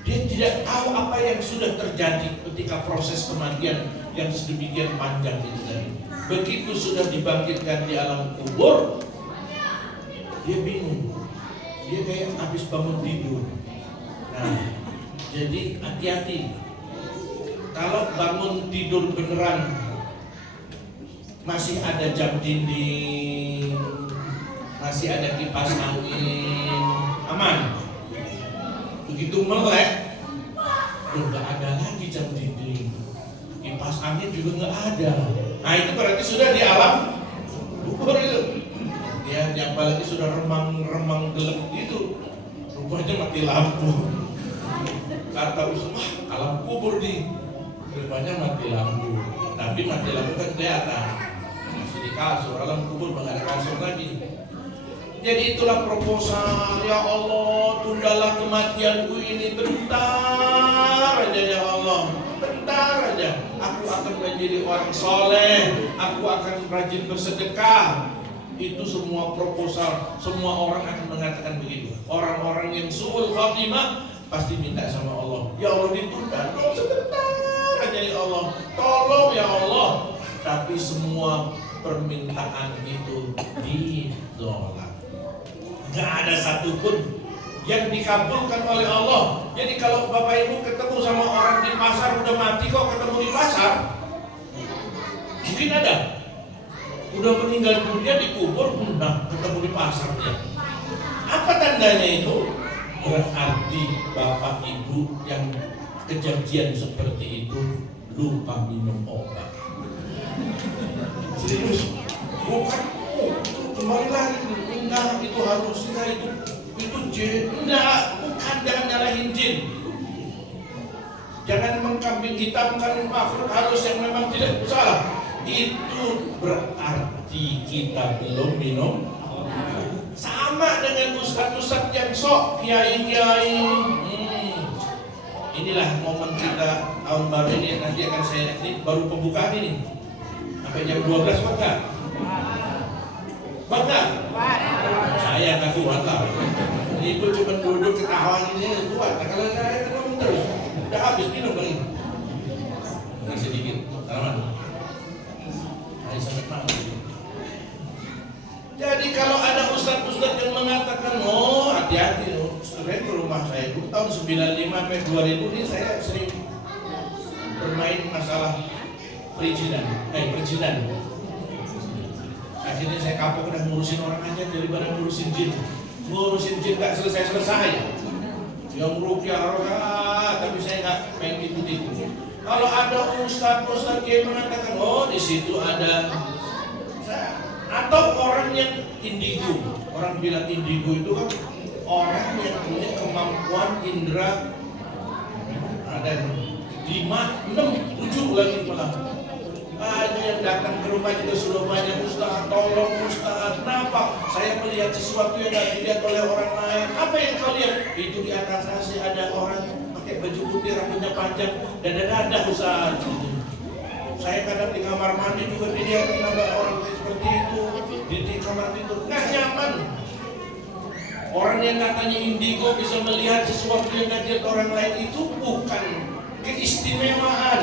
Dia tidak tahu apa yang sudah terjadi ketika proses kematian yang sedemikian panjang itu tadi. Begitu sudah dibangkitkan di alam kubur, dia bingung, dia kayak habis bangun tidur. Nah, jadi hati-hati. Kalau bangun tidur beneran masih ada jam dinding, masih ada kipas angin, aman. Begitu melek, udah nggak ada lagi jam dinding, kipas angin juga nggak ada. Nah itu berarti sudah di alam kubur itu. Ya, apalagi sudah remang-remang gelap gitu, rupanya mati lampu. Kata wah alam kubur nih, rupanya mati lampu. Tapi mati lampu kan kelihatan, masih di kasur. Alam kubur nggak ada kasur lagi. Jadi itulah proposal, ya Allah tundalah kematianku ini bentar aja ya Allah, bentar aja. Aku akan menjadi orang soleh, aku akan rajin bersedekah. Itu semua proposal, semua orang akan mengatakan begitu. Orang-orang yang su'ul khatimah pasti minta sama Allah, ya Allah ditunda dong sebentar aja ya Allah, tolong ya Allah. Tapi semua permintaan itu ditolak. Gak ada satupun yang dikabulkan oleh Allah. Jadi kalau bapak ibu ketemu sama orang di pasar udah mati kok ketemu di pasar, mungkin ada. Udah meninggal dunia dikubur, nah ketemu di pasar dia. Apa tandanya itu? Berarti bapak ibu yang kejadian seperti itu lupa minum obat. Serius, bukan kembali lagi. Enggak, itu harusnya itu jin. Enggak, bukan, jangan nyalahin jin. Jangan mengkambing hitamkan makhluk halus yang memang tidak bersalah. Itu berarti kita belum minum. Sama dengan ustadz-ustadz yang sok, kiai-kiai. Inilah momen kita tahun baru ini, nanti akan saya, ini baru pembukaan ini. Sampai jam 12 bangga? Bangga? Saya tak kuat lah. Itu cuma duduk ketawa ini kuat. Nah, kalau saya ngomong terus, udah habis minum lagi. Nah, sedikit, salaman. Ayo sampai malam. Jadi kalau ada ustadz-ustadz yang mengatakan, oh hati-hati, saya ke rumah saya itu tahun 95 sampai 2000 ini saya sering bermain masalah perizinan. Akhirnya saya kapok udah ngurusin orang aja daripada ngurusin jin. Ngurusin jin gak selesai-selesai. Yang rukyah tapi saya gak pengen ikut-ikut. Kalau ada ustadz yang mengatakan, oh di situ ada, atau Atau orang yang indigo. Orang bilang indigo itu kan orang yang punya kemampuan indera ada 5, 6, 7 lagi malah. Ada yang datang ke rumah juga sudah banyak, Ustaz, tolong Ustaz, kenapa? Saya melihat sesuatu yang tidak dilihat oleh orang lain. Apa yang kau lihat? Itu di atas nasi ada orang pakai baju putih, rambutnya panjang, dada-dada Ustaz. Saya kadang di kamar mandi juga dilihat ada orang seperti itu di kamar itu, nggak nyaman. Orang yang katanya indigo bisa melihat sesuatu yang tidak dilihat orang lain itu bukan keistimewaan,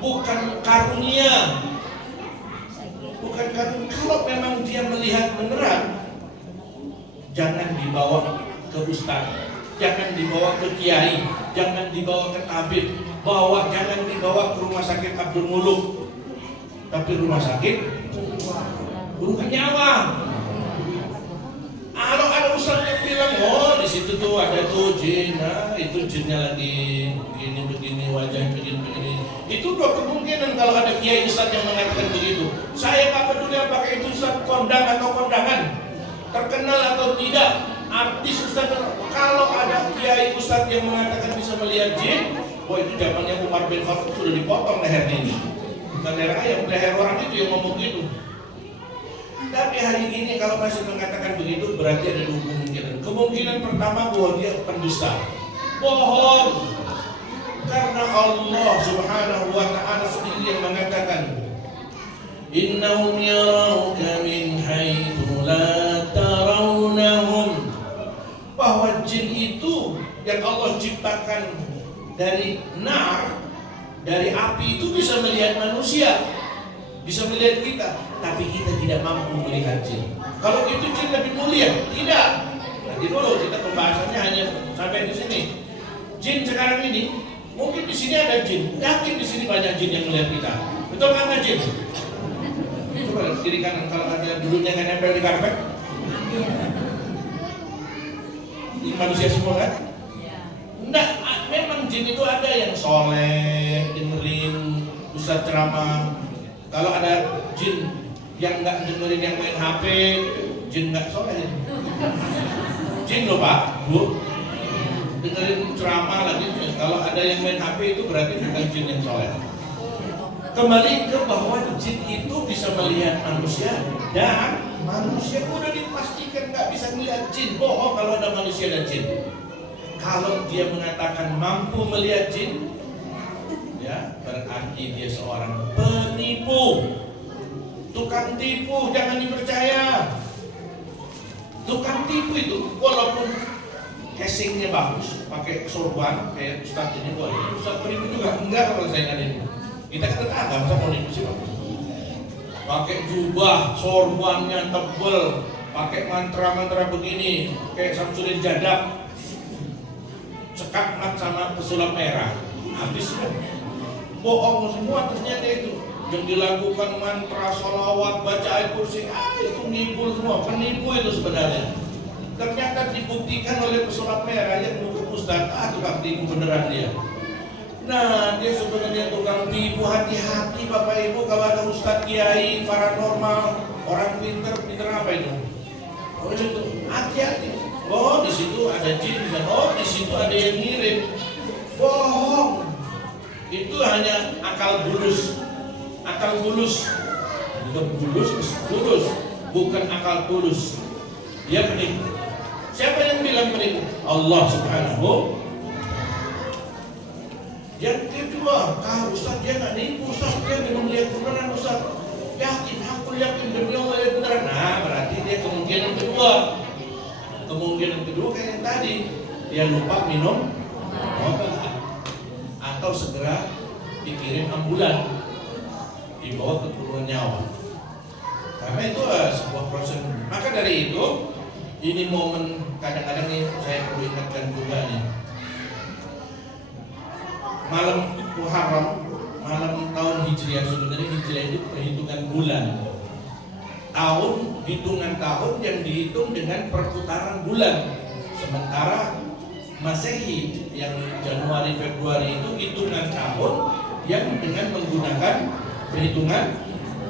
bukan karunia, bukan karunia. Kalau memang dia melihat beneran, jangan dibawa ke ustaz, jangan dibawa ke kiai, jangan dibawa ke tabib, jangan dibawa ke rumah sakit Abdul Muluk, tapi rumah sakit rumah nyawa. Kalau ada ustaz yang bilang, oh di situ tuh ada tuh jin, nah itu jinnya lagi begini wajah begini. Itu dua kemungkinan kalau ada kiai ustaz yang mengatakan begitu. Saya nggak peduli apakah itu ustaz kondang atau kondangan, terkenal atau tidak, artis ustaz. Kalau ada kiai ustaz yang mengatakan bisa melihat jin, itu zamannya Umar bin Khattab sudah dipotong lehernya ini. Bukan leher ayam, leher orang itu yang ngomong gitu. Tapi hari ini kalau masih mengatakan begitu, berarti ada dua kemungkinan. Kemungkinan pertama bahwa dia pendusta, bohong. Karena Allah Subhanahu wa ta'ala sendiri yang mengatakan, innahum yarawka min haitsu la tarawnahum, bahwa jin itu yang Allah ciptakan dari nar, dari api itu bisa melihat manusia, bisa melihat kita, tapi kita tidak mampu melihat jin. Kalau itu jin lebih mulia, tidak. Nanti dulu kita pembahasannya hanya sampai di sini. Jin sekarang ini, mungkin di sini ada jin, yakin di sini banyak jin yang melihat kita. Betul nggak jin? Coba kiri kanan, kalau ada dulunya nggak nempel di karpet, ini manusia semua kan? Enggak, memang jin itu ada yang soleh, dengerin ustaz ceramah. Kalau ada jin yang nggak dengerin yang main HP, jin nggak soleh. Jin loh Pak, Bu, dengerin ceramah lagi. Kalau ada yang main HP itu berarti bukan jin yang soleh. Kembali ke bahwa jin itu bisa melihat manusia, dan manusia udah dipastikan nggak bisa melihat jin. Bohong kalau ada manusia dan jin. Kalau dia mengatakan mampu melihat jin, ya berarti dia seorang penipu, tukang tipu, jangan dipercaya. Tukang tipu itu walaupun casingnya bagus, pakai sorban kayak ustaz ini, wah ini ustaz penipu juga. Enggak, kalau saya nggak nipu, kita kan tetangga, masa mau nipu sih Pak? Pakai jubah, sorbannya tebel, pakai mantra-mantra begini, kayak Samsudin Jadab, sekat sama pesulap merah, habis kan? Bohong semua ternyata itu. Yang dilakukan mantra, sholawat, baca ayat kursi, itu nipu semua, penipu itu sebenarnya. Ternyata dibuktikan oleh pesulap merah yang bukan ustaz, tukang tipu beneran dia. Nah, dia sebenarnya tukang tipu. Hati-hati Bapak Ibu kalau ada ustaz kiai paranormal, orang pinter apa itu? Oh itu, hati-hati. Oh di situ ada jin, oh di situ ada yang ngirim. Bohong. Itu hanya akal bulus, bukan akal tulus. Dia penipu. Siapa yang bilang penipu? Allah Subhanahu. Yang kedua, kalau Ustaz dia nggak nipu, Ustaz dia memang lihat beneran, Ustaz yakin, aku yakin demi Allah lihat beneran. Nah berarti dia kemungkinan kedua kayak yang tadi, dia lupa minum obat, atau segera dikirim ambulan, dibawa ke turun nyawa. Karena itu sebuah proses. Maka dari itu, ini momen kadang-kadang nih saya perlu ingatkan juga nih. Malam Muharram, malam tahun Hijriah, sebenarnya Hijriah itu perhitungan bulan. Hitungan tahun yang dihitung dengan perputaran bulan. Sementara Masehi yang Januari Februari itu hitungan tahun yang dengan menggunakan perhitungan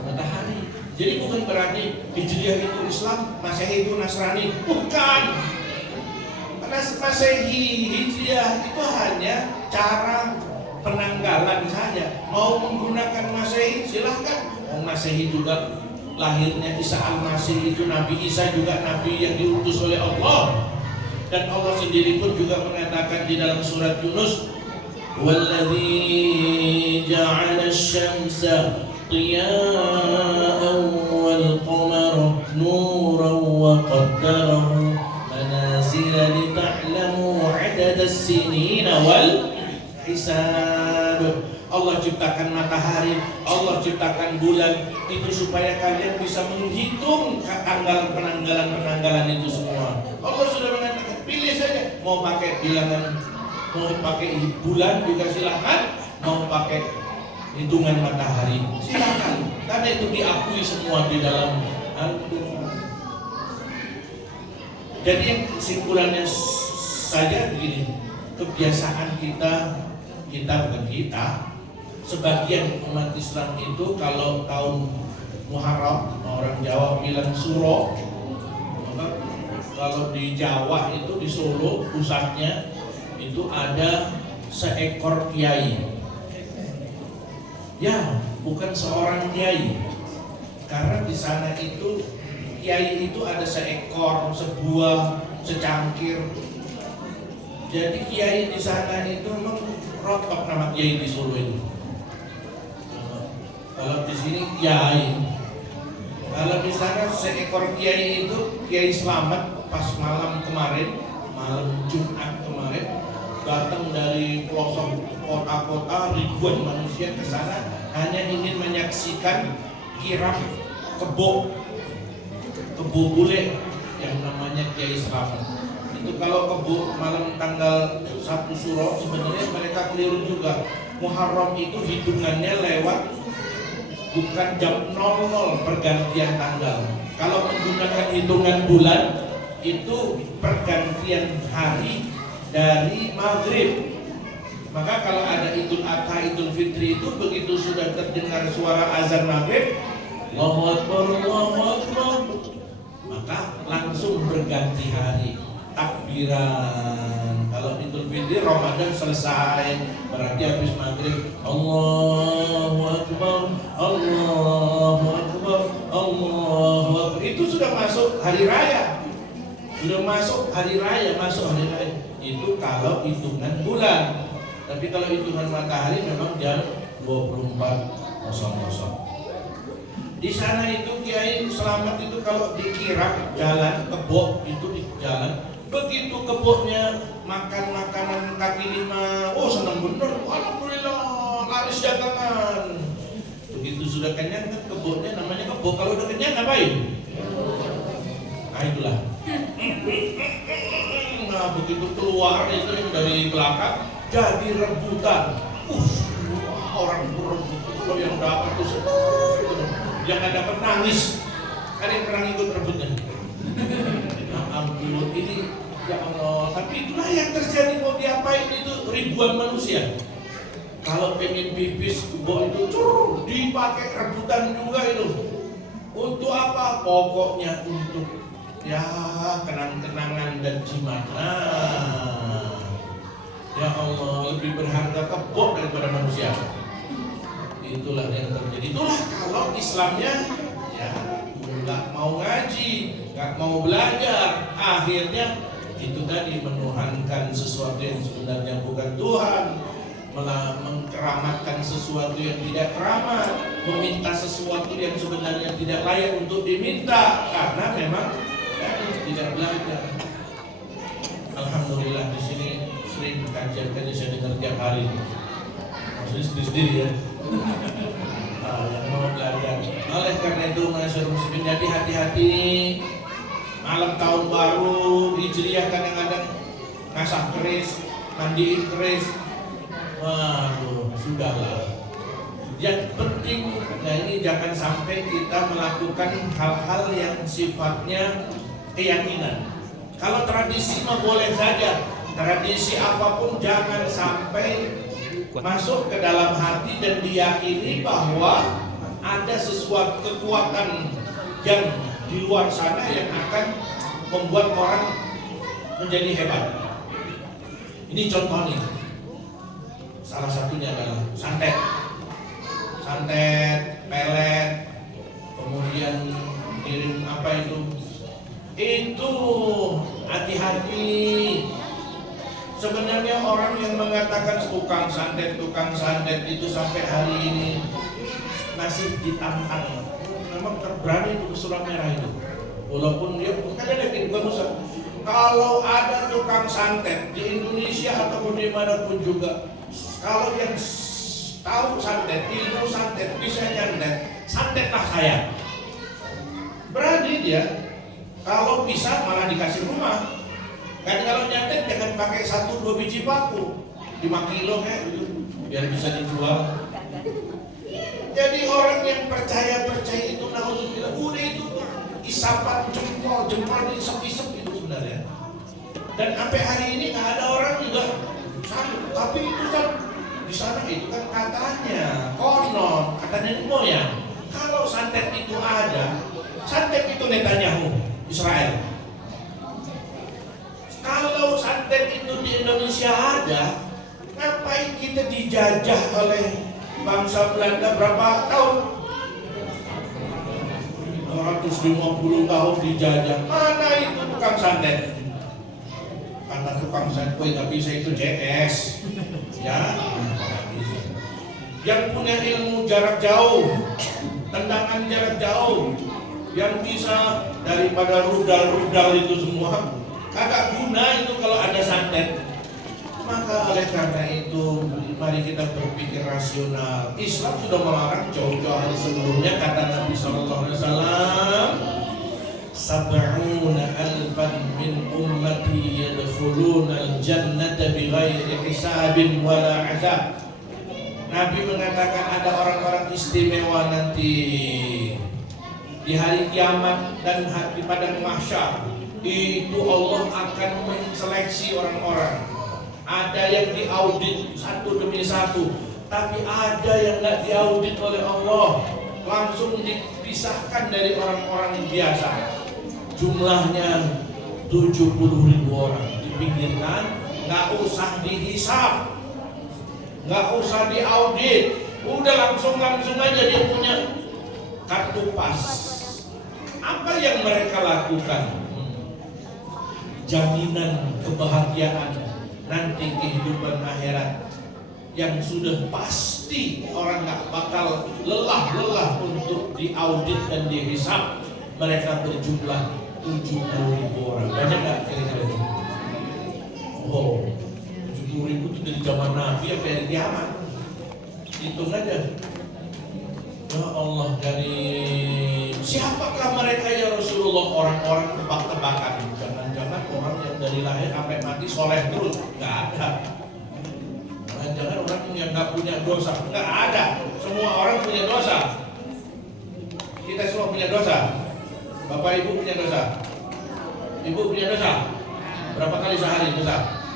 matahari. Jadi bukan berarti Hijriah itu Islam, Masehi itu Nasrani. Bukan. Masehi, Hijriah itu hanya cara penanggalan saja. Mau menggunakan Masehi silahkan. Masehi juga lahirnya Isa al-Masih itu Nabi Isa juga Nabi yang diutus oleh Allah. Dan Allah sendiri pun juga mengatakan di dalam surat Yunus, "Walladzi ja'ala asy-syamsa ضياء والقمر نورا وقدره منازل لتعلموا عدد السنين والحساب. Allah ciptakan matahari, Allah ciptakan bulan itu supaya kalian bisa menghitung penanggalan itu semua. Allah sudah mengatakan pilih saja, mau pakai bilangan, mau pakai bulan juga silahkan, mau pakai hitungan matahari silakan, karena itu diakui semua di dalam Al-Quran. Jadi yang kesimpulannya saja begini, kebiasaan kita sebagian umat Islam itu kalau tahun Muharram, orang Jawa bilang Suro, maka kalau di Jawa itu di Solo pusatnya itu ada seekor kiai. Ya, bukan seorang kiai. Karena di sana itu kiai itu ada seekor, sebuah, secangkir. Jadi kiai di sana itu memang rotok nama kiai di Solo itu. Kalau di sini kiai. Kalau di sana seekor kiai itu Kiai Slamet pas malam Jumat kemarin datang dari pelosok kota-kota, ribuan manusia ke sana hanya ingin menyaksikan kirap kebo bule yang namanya Kiai Slamet. Itu kalau kebo malam tanggal 1 Suro sebenarnya mereka keliru juga. Muharram itu hitungannya lewat bukan jam 00 pergantian tanggal. Kalau menggunakan hitungan bulan itu pergantian hari dari maghrib. Maka kalau ada Idul Adha, Idul Fitri itu begitu sudah terdengar suara azan maghrib, Allahu Akbar, Allahu Akbar, maka langsung berganti hari, takbiran. Kalau Idul Fitri Ramadan selesai, berarti habis maghrib Allahu Akbar, Allahu Akbar, Allahu Akbar. Itu sudah masuk hari raya. Masuk hari raya. Itu kalau hitungan bulan. Tapi kalau hitungan matahari memang jam 24.00. Di sana itu Kiai Slamet itu kalau dikira jalan kebo itu di jalan, begitu keboknya makan makanan kaki lima, oh senang bener, alhamdulillah laris dagangan. Begitu sudah kenyang kan keboknya namanya kebo, kalau udah kenyang ngapain? Nah itulah. Nah begitu keluar itu yang dari belakang jadi rebutan. Orang berebut, kalau yang dapat tuh yang nggak dapat nangis. Ada yang pernah ikut rebutnya? Nah, ampun ini ya Allah. Tapi itulah yang terjadi, mau diapain itu ribuan manusia. Kalau pengen pipis kebo itu dipakai rebutan juga itu. Untuk apa? Pokoknya untuk ya kenang-kenangan dan jimat. Ya Allah, lebih berharga kebo daripada manusia. Itulah yang terjadi. Itulah kalau Islamnya ya nggak mau ngaji, nggak mau belajar, akhirnya itu tadi menuhankan sesuatu yang sebenarnya bukan Tuhan, malah mengkeramatkan sesuatu yang tidak keramat, meminta sesuatu yang sebenarnya tidak layak untuk diminta karena memang tidak belajar. Alhamdulillah di sini sering kajian saya dengar tiap hari. Maksudnya sendiri ya. Yang mau belajar. Oleh karena itu masyarakat muslimin, jadi hati-hati malam tahun baru Hijriah kadang-kadang ngasah keris, mandiin keris. Waduh, sudahlah. Yang penting, nah ini jangan sampai kita melakukan hal-hal yang sifatnya keyakinan. Kalau tradisi mah boleh saja, tradisi apapun jangan sampai masuk ke dalam hati dan diyakini bahwa ada sesuatu sesuatu kekuatan yang di luar sana yang akan membuat orang menjadi hebat. Ini contoh nih. Salah satunya adalah santet, pelet, kemudian kirim apa itu hati-hati. Sebenarnya orang yang mengatakan tukang santet itu sampai hari ini masih ditantang. Memang terberani itu surat merah itu. Walaupun dia bukan ada yang bukan. Kalau ada tukang santet di Indonesia ataupun dimanapun juga, kalau yang tahu santet, ilmu santet, bisa nyantet, santetlah saya. Berani dia. Kalau bisa malah dikasih rumah. Kan kalau nyantet jangan pakai 1-2 biji paku, 5 kilo kayak gitu, biar bisa dijual. Jadi orang yang percaya itu naudzubillah, udah itu isapan jempol diisep-isep itu sebenarnya. Dan sampai hari ini nggak ada orang juga sanggup. Tapi itu kan di sana itu kan katanya konon, kata nenek moyang. Kalau santet itu ada, santet itu Netanyahu, Israel. Kalau santet itu di Indonesia ada, ngapain kita dijajah oleh bangsa Belanda berapa tahun? 250 tahun dijajah. Mana itu tukang santet? Kata tukang santet, nggak bisa itu JS. Ya, yang punya ilmu jarak jauh, tendangan jarak jauh, yang bisa daripada rudal itu semua, kagak guna itu kalau ada santet. Maka oleh karena itu, mari kita berpikir rasional. Islam sudah melarang jauh-jauh hari sebelumnya, kata Nabi SAW, sab'una alfan min ummati yadkhuluna al-jannata bighairi hisabin wala azab. Nabi mengatakan ada orang-orang istimewa nanti di hari kiamat dan di padang mahsyar. Itu Allah akan menseleksi orang-orang. Ada yang diaudit satu demi satu, tapi ada yang nggak diaudit oleh Allah, langsung dipisahkan dari orang-orang yang biasa. Jumlahnya 70.000 orang, dipikirkan, nggak usah dihisab, nggak usah diaudit, udah langsung aja dia punya kartu pas. Apa yang mereka lakukan? Jaminan kebahagiaan nanti kehidupan akhirat yang sudah pasti orang nggak bakal lelah untuk diaudit dan dihisab. Mereka berjumlah 70.000 orang. Banyak nggak kira-kira itu? Oh, 70.000 itu dari zaman Nabi sampai hari kiamat. Hitung aja. Ya Allah, dari siapakah mereka ya Rasulullah? Orang-orang tebak-tebakan. Jangan-jangan orang yang dari lahir sampai mati soleh terus. Nggak ada. Jangan orang yang nggak punya dosa. Nggak ada. Semua orang punya dosa. Kita semua punya dosa. Bapak ibu punya dosa. Ibu punya dosa. Berapa kali sehari dosa?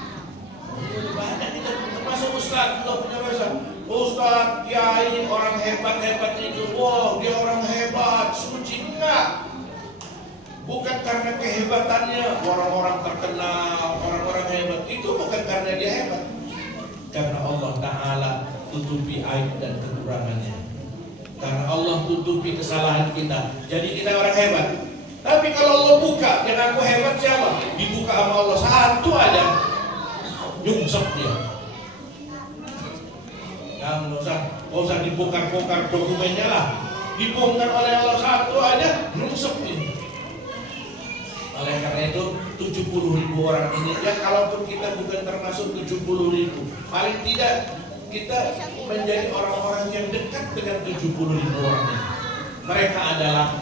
Banyak, kita termasuk ustaz juga punya dosa. Ustaz, kiai, orang hebat itu, wow dia orang hebat, suci. Enggak. Bukan karena kehebatannya, orang-orang terkenal, orang-orang hebat, itu bukan karena dia hebat. Karena Allah Ta'ala tutupi aib dan kekurangannya. Karena Allah tutupi kesalahan kita. Jadi kita orang hebat. Tapi kalau Allah buka, yang aku hebat siapa? Dibuka sama Allah satu aja, nyungsep dia. Nggak usah dibongkar-bongkar dokumennya lah. Dibongkar oleh Allah satu aja, nyungsep ini. Oleh karena itu 70.000 orang ini, ya kalaupun kita bukan termasuk 70.000, paling tidak kita menjadi orang-orang yang dekat dengan 70.000 orang ini. Mereka adalah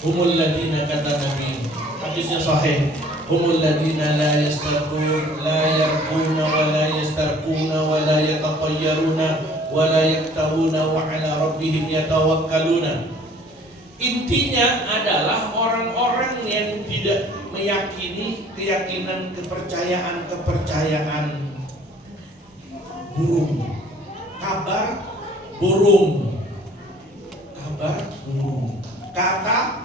humul ladina, kata Nabi, hadisnya sahih, humul ladina la yastarqun, la yarquna wa la yastarquna wa la yatatayyaruna wa la yaktahuna wa ala rabbihim yatawakkaluna. Intinya adalah orang-orang yang tidak meyakini keyakinan kepercayaan burung. Kabar burung. Kabar Kata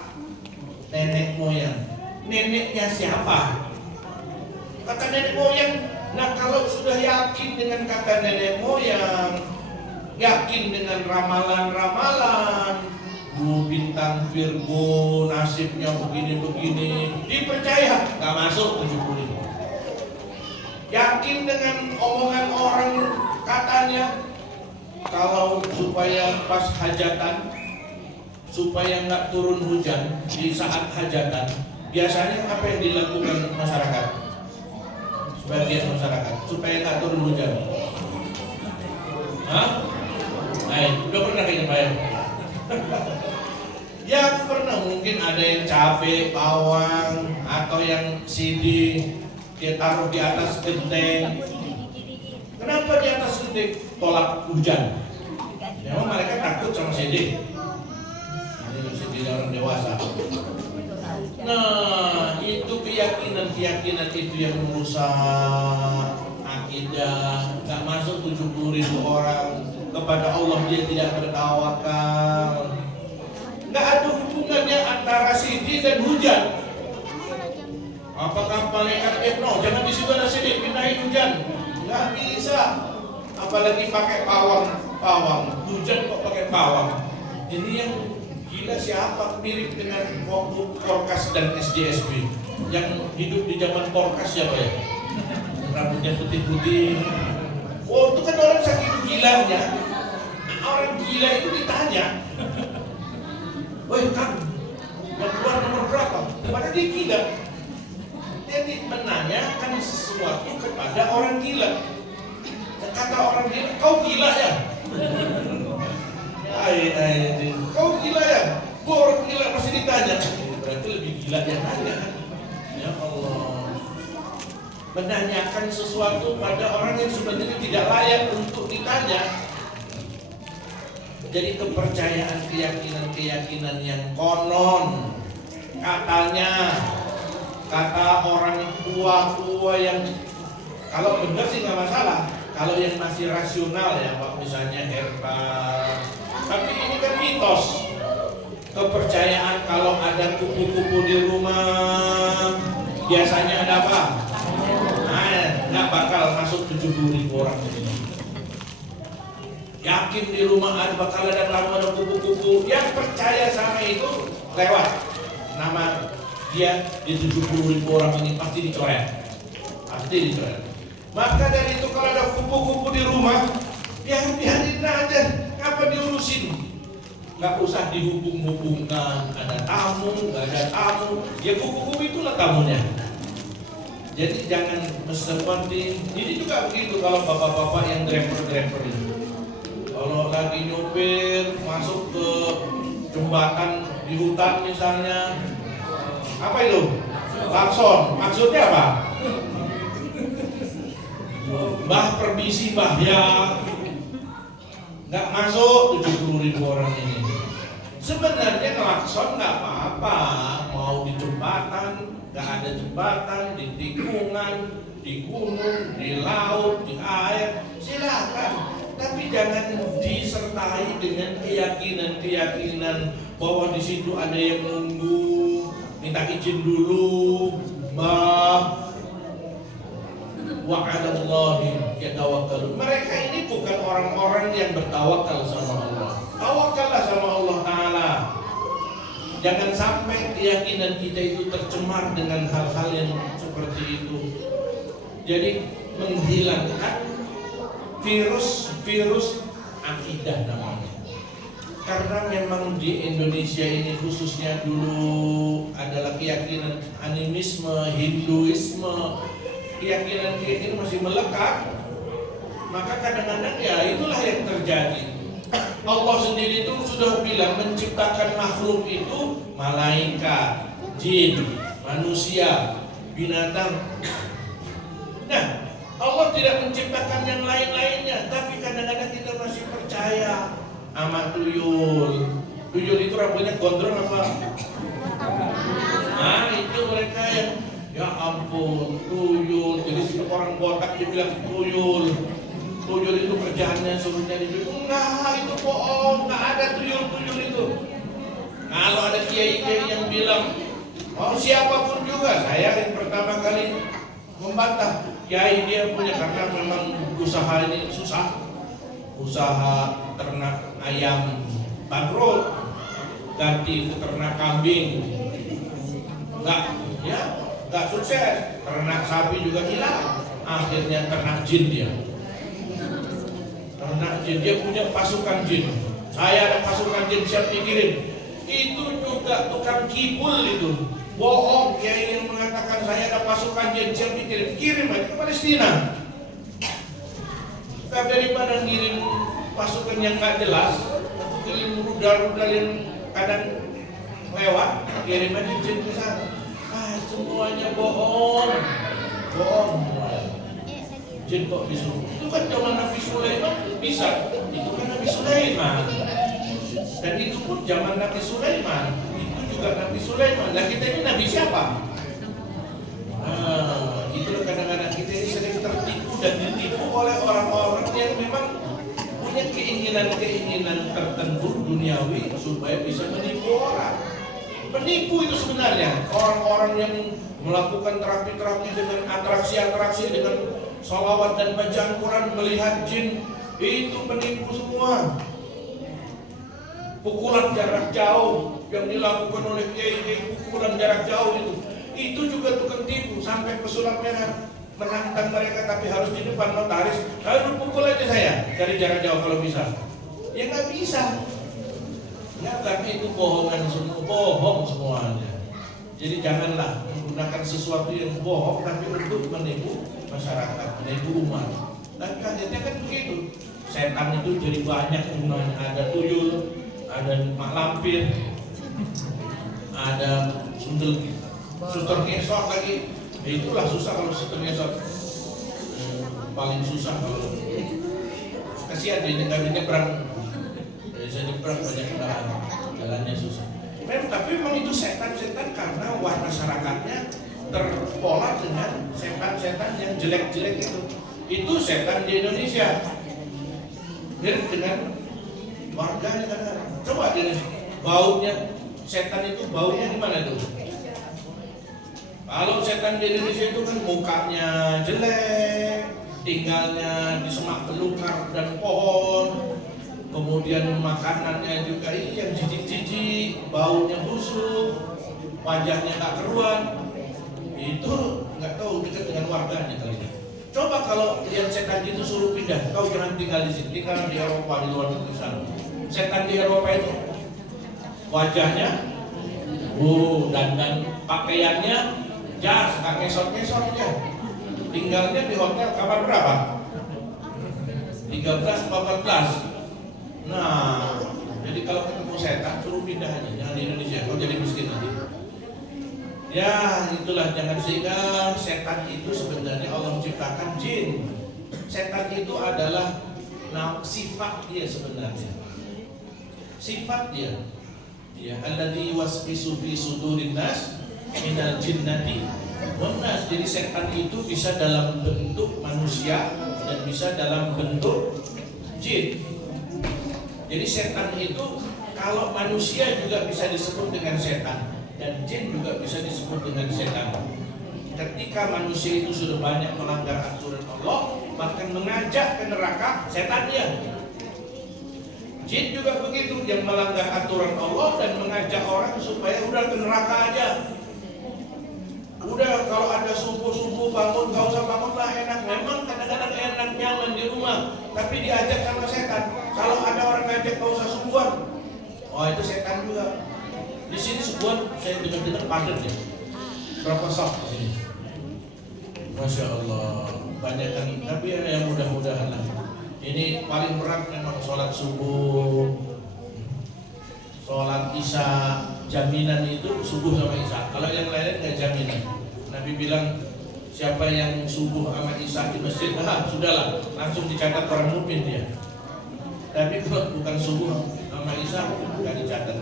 nenek moyang. Neneknya siapa? Kata nenek moyang. Nah, kalau sudah yakin dengan kata nenek moyang, yakin dengan ramalan-ramalan, bintang Virgo nasibnya begini-begini, dipercaya, nggak masuk 70.000. Yakin dengan omongan orang, katanya kalau supaya pas hajatan, supaya nggak turun hujan di saat hajatan, biasanya apa yang dilakukan masyarakat? Sebagian masyarakat supaya nggak turun hujan. Hah? Udah pernah kayaknya Pak ya? Ya pernah, mungkin ada yang cabai, bawang, atau yang CD dia taruh di atas genteng. Kenapa di atas genteng? Tolak hujan. Memang mereka takut sama CD. Ini CD orang dewasa. Nah, itu keyakinan itu yang merusak akidah. Gak masuk 70.000 orang. Kepada Allah dia tidak bertawakal. Gak ada hubungannya antara CD dan hujan. Apakah malaikat no, jangan di situ ada CD, pindahin hujan. Gak bisa. Apalagi pakai pawang. Hujan kok pakai pawang. Ini yang gila siapa? Mirip dengan waktu Porkas dan SJSB. Yang hidup di zaman Porkas siapa ya? Rambutnya putih-putih. Oh, itu kan orang saking gilanya. Orang gila itu ditanya, woi Kang, yang keluar nomor berapa? Padahal dia gila. Jadi menanyakan sesuatu kepada orang gila. Kata orang gila, kau gila ya? Kau gila ya? Gua orang gila masih ditanya. Berarti lebih gila yang nanya. Ya Allah. Menanyakan sesuatu pada orang yang sebenarnya tidak layak untuk ditanya. Jadi kepercayaan, keyakinan yang konon, katanya, kata orang tua yang kalau benar sih nggak masalah. Kalau yang masih rasional ya, Pak, misalnya herbal. Tapi ini kan mitos. Kepercayaan kalau ada kupu-kupu di rumah, biasanya ada apa? Nggak bakal masuk 70.000 orang ini. Yakin di rumah bakal ada tamu, ada kupu-kupu. Yang percaya sama itu lewat nama dia di 70.000 orang ini pasti dicoret. Maka dari itu kalau ada kupu-kupu di rumah, biarin aja. Apa diurusin? Nggak usah dihubung-hubungkan. Ada tamu, nggak ada tamu. Ya kupu-kupu itulah tamunya. Jadi jangan seperti ini juga begitu kalau bapak-bapak yang driver itu. Kalau lagi nyopir masuk ke jembatan di hutan misalnya, apa itu? Klakson. Maksudnya apa? Mbah permisi mbah ya. Nggak masuk 70.000 orang ini. Sebenarnya klakson nggak apa-apa. Mau di jembatan, nggak ada jembatan, di tikungan, di gunung, di laut, di air, silakan. Tapi jangan disertai dengan keyakinan bahwa di situ ada yang nunggu, minta izin dulu, Mbah. Wa'alallahi yatawakkalun. Mereka ini bukan orang-orang yang bertawakal sama Allah. Tawakallah sama Allah Ta'ala. Jangan sampai keyakinan kita itu tercemar dengan hal-hal yang seperti itu. Jadi menghilangkan virus akidah namanya. Karena memang di Indonesia ini khususnya dulu adalah keyakinan animisme, Hinduisme, keyakinan masih melekat. Maka kadang-kadang ya itulah yang terjadi. Allah sendiri itu sudah bilang menciptakan makhluk itu malaikat, jin, manusia, binatang. Nah, Allah tidak menciptakan yang lain-lainnya, tapi kadang-kadang kita masih percaya sama tuyul. Tuyul itu rambutnya gondrong apa? Nah, itu mereka yang ya ampun, tuyul. Jadi situ orang botak dibilang tuyul. Tuyul itu kerjaannya suruh nyari duit. Enggak, itu bohong, enggak ada tuyul-tuyul itu. kiai-kiai yang bilang mau siapapun juga, saya yang pertama kali membantah kiai dia punya, karena memang usaha ini susah, usaha ternak ayam bangkrut, ganti ke ternak kambing nggak sukses, ternak sapi juga hilang, akhirnya ternak jin dia. Ternak jin, dia punya pasukan jin. Saya ada pasukan jin siap dikirim. Itu juga tukang kibul itu. Bohong kiai yang mengatakan saya ada pasukan jin siap dikirim. Kirim aja ke Palestina. Daripada ngirim pasukan yang nggak jelas, kirim rudal-rudal yang kadang lewat, kirim aja jin ke sana. Semuanya bohong. Jin kok disuruh? Itu kan zaman Nabi Sulaiman bisa. Itu kan Nabi Sulaiman. Dan itu pun zaman Nabi Sulaiman. Itu juga Nabi Sulaiman. Nah kita ini Nabi siapa? Itulah kadang-kadang kita ini sering tertipu dan ditipu oleh orang-orang yang memang punya keinginan-keinginan tertentu duniawi supaya bisa menipu orang. Penipu itu sebenarnya orang-orang yang melakukan terapi-terapi dengan atraksi-atraksi, dengan sholawat dan bacaan Quran, melihat jin, itu penipu semua. Pukulan jarak jauh yang dilakukan oleh kiai, pukulan jarak jauh itu juga tukang tipu, sampai pesulap merah menantang mereka tapi harus di depan notaris, lalu pukul aja saya dari jarak jauh kalau bisa. Ya nggak bisa. Ya, tapi itu bohongan semua, bohong semuanya. Jadi janganlah menggunakan sesuatu yang bohong tapi untuk menipu masyarakat, menipu umat. Dan akhirnya kan begitu. Setan itu jadi banyak jumlahnya. Ada tuyul, ada mak lampir, ada suster ngesot lagi. Itulah susah kalau suster ngesot. Paling susah kalau kasihan dia nyebrang. Bisa nyebrang banyak jalannya susah. Tapi memang itu setan-setan karena masyarakatnya terpola dengan setan-setan yang jelek-jelek itu. Itu setan di Indonesia. Mirip dengan warganya kan. Coba di baunya setan itu baunya gimana tuh? Kalau setan di Indonesia itu kan mukanya jelek, tinggalnya di semak belukar dan pohon. Kemudian makanannya juga yang jijik-jijik, baunya busuk, wajahnya tak keruan. Itu nggak tahu dekat dengan warganya kali ya. Coba kalau lihat setan itu suruh pindah, kau jangan tinggal di sini, tinggal di Eropa, di luar negeri sana. Setan di Eropa itu wajahnya, dan pakaiannya jas, nggak ngesot-ngesot ya. Tinggalnya di hotel kamar berapa? 13-14. Nah, jadi kalau ketemu setan suruh pindah aja, jangan di Indonesia, kau jadi miskin nanti. Ya, itulah, jangan, sehingga setan itu sebenarnya Allah menciptakan jin. Setan itu adalah sifat dia sebenarnya. Sifat dia. Ya, alladzi yuwaswisu fi sudurin nas minal jinnati wan nas. Jadi setan itu bisa dalam bentuk manusia dan bisa dalam bentuk jin. Jadi setan itu kalau manusia juga bisa disebut dengan setan dan jin juga bisa disebut dengan setan. Ketika manusia itu sudah banyak melanggar aturan Allah, bahkan mengajak ke neraka, setan dia. Jin juga begitu, yang melanggar aturan Allah dan mengajak orang supaya udah ke neraka aja. Udah kalau ada subuh-subuh bangun, gak usah bangun lah, enak. Memang kadang-kadang enak nyaman di rumah, tapi diajak sama setan. Kalau ada orang ngajak gak usah subuhan, oh itu setan juga. Di sini subuhan saya dengar-dengar padat ya. Berapa sah di sini? Masya Allah, banyak kan. Tapi yang mudah-mudahan lah. Ini paling berat memang sholat subuh, sholat isya. Jaminan itu subuh sama isya. Kalau yang lain nggak jaminan. Nabi bilang siapa yang subuh sama isya di masjid, sudahlah, langsung dicatat orang mukmin dia. Tapi kalau bukan subuh sama isya nggak dicatat.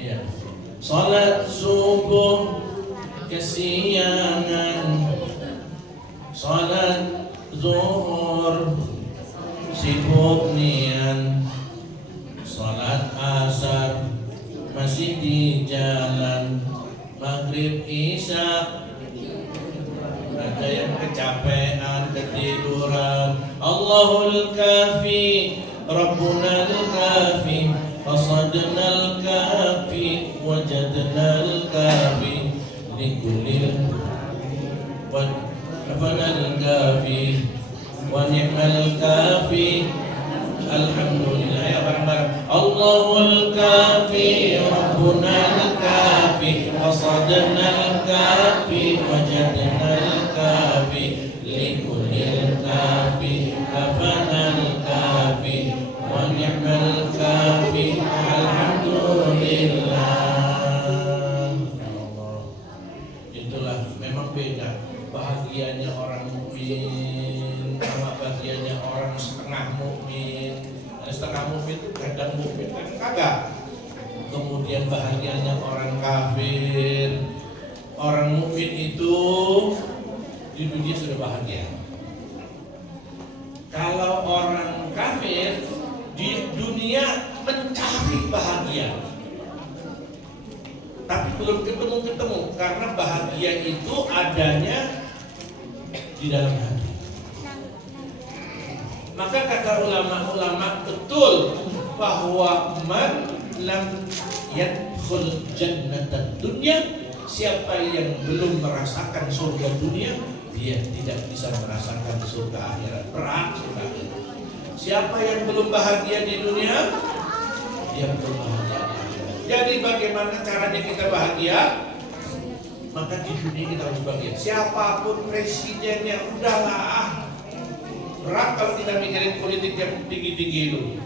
Iya. Sholat subuh kesiangan, sholat zuhur sibuk nian, sholat asar masih masih di jalan maghrib isya, ada yang kecapean, ketiduran. Allahul kafi, Rabbunal kafi, qasadnal kafi, wajadnal kafi, likulil wafanal kafi, wa ni'mal kafi. Alhamdulillah ya bareng-bareng. Allahul kafi, Rabbunal kafi, qasadnal kafi, wajadnal kafi, likulil kafi, kafanal kafi, wa ni'mal kafi. Alhamdulillah. Allah. Itulah memang beda bahagianya orang mukmin sama bahagianya orang setengah mukmin. Setengah mukmin itu kadang mukmin kadang kagak. Kemudian bahagianya orang kafir. Orang mukmin itu di dunia sudah bahagia. Kalau orang kafir di dunia mencari bahagia, tapi belum ketemu karena bahagia itu adanya di dalam hati. Maka kata ulama-ulama betul bahwa man lam yadkhul jannatad dunya, siapa yang belum merasakan surga dunia, dia tidak bisa merasakan surga akhirat. Berat surga akhirat. Siapa yang belum bahagia di dunia, dia belum bahagia di akhirat. Jadi bagaimana caranya kita bahagia? Maka di dunia kita harus bahagia. Siapapun presidennya, udahlah. Berat kalau kita mikirin politik yang tinggi-tinggi itu.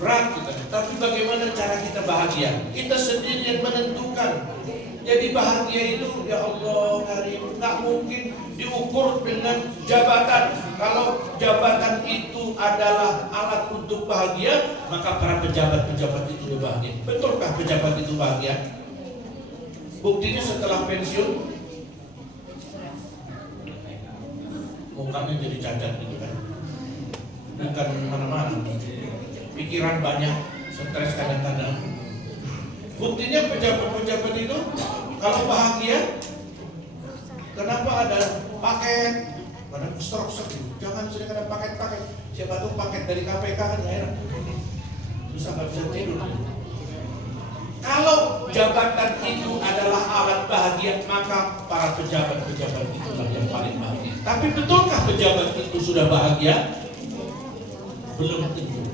Berat kita. Tapi bagaimana cara kita bahagia? Kita sendiri yang menentukan. Jadi bahagia itu, ya Allah Karim, nggak mungkin diukur dengan jabatan. Kalau jabatan itu adalah alat untuk bahagia, maka para pejabat-pejabat itu bahagia. Betulkah pejabat itu bahagia? Buktinya setelah pensiun, mukanya jadi cacat gitu kan, bukan mana-mana, pikiran banyak, stres kadang-kadang. Buktinya pejabat-pejabat itu kalau bahagia, kenapa ada paket, kadang stok, jangan sering ada paket-paket. Siapa tuh paket dari KPK kan nggak enak, susah nggak bisa tidur. Kalau jabatan itu adalah alat bahagia, maka para pejabat-pejabat itulah yang paling bahagia. Tapi betulkah pejabat itu sudah bahagia? Belum tentu.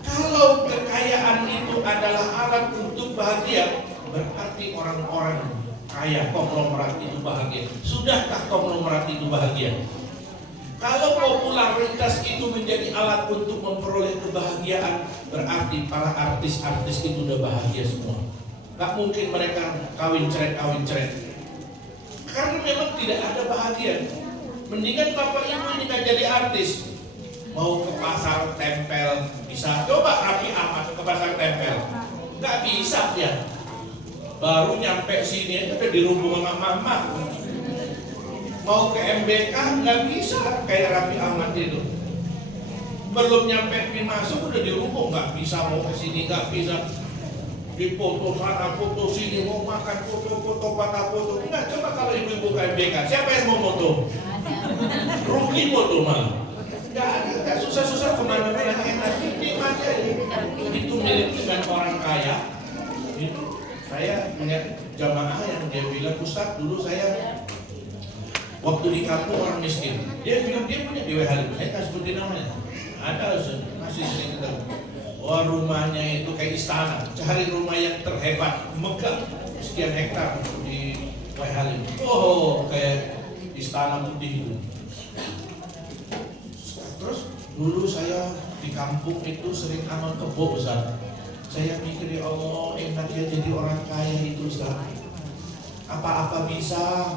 Kalau kekayaan itu adalah alat untuk bahagia, berarti orang-orang kaya konglomerat itu bahagia. Sudahkah konglomerat itu bahagia? Kalau popularitas itu menjadi alat untuk memperoleh kebahagiaan, berarti para artis-artis itu udah bahagia semua. Gak mungkin mereka kawin cerai. Karena memang tidak ada bahagia. Mendingan bapak ibu ini gak jadi artis. Mau ke pasar tempel bisa. Coba Raffi Ahmad ke pasar tempel, gak bisa dia. Baru nyampe sini aja udah dirubung sama mama. Mau ke MBK nggak bisa kayak Raffi Ahmad itu. Belum nyampe masuk udah dirubung, nggak bisa. Mau ke sini nggak bisa. Dipoto sana, foto sini, mau makan foto, patah foto. Enggak, coba kalau ibu-ibu ke MBK, siapa yang mau foto? Rugi foto malah. Nggak susah-susah kemana-mana, enak nikmat aja. Itu milik dengan orang kaya. Itu saya punya jamaah yang dia bilang, Ustaz dulu saya waktu di kampung orang miskin, dia bilang dia punya di WH, saya nggak sebutin namanya, ada masih sering ketemu. Wah rumahnya itu kayak istana, cari rumah yang terhebat, megah, sekian hektar di WH. Oh kayak istana putih itu. Terus dulu saya di kampung itu sering amal kebo Ustaz. Saya mikir ya Allah enak ya jadi orang kaya itu Ustaz. Apa-apa bisa.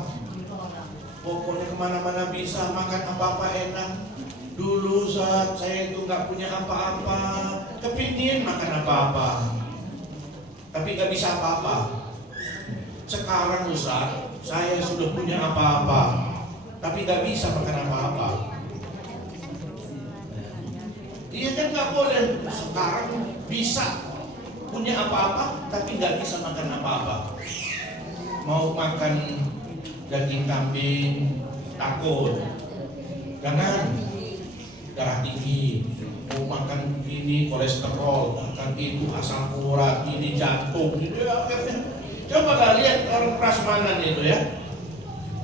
Pokoknya kemana-mana bisa, makan apa-apa enak. Dulu saat saya itu nggak punya apa-apa, kepingin makan apa-apa, tapi nggak bisa apa-apa. Sekarang Ustaz, saya sudah punya apa-apa, tapi nggak bisa makan apa-apa. Iya kan nggak boleh. Sekarang bisa, punya apa-apa tapi nggak bisa makan apa-apa. Mau makan daging kambing takut, jangan, darah tinggi. Mau makan ini kolesterol, makan itu asam urat, ini jantung, gitu ya. Coba lihat orang prasmanan itu ya.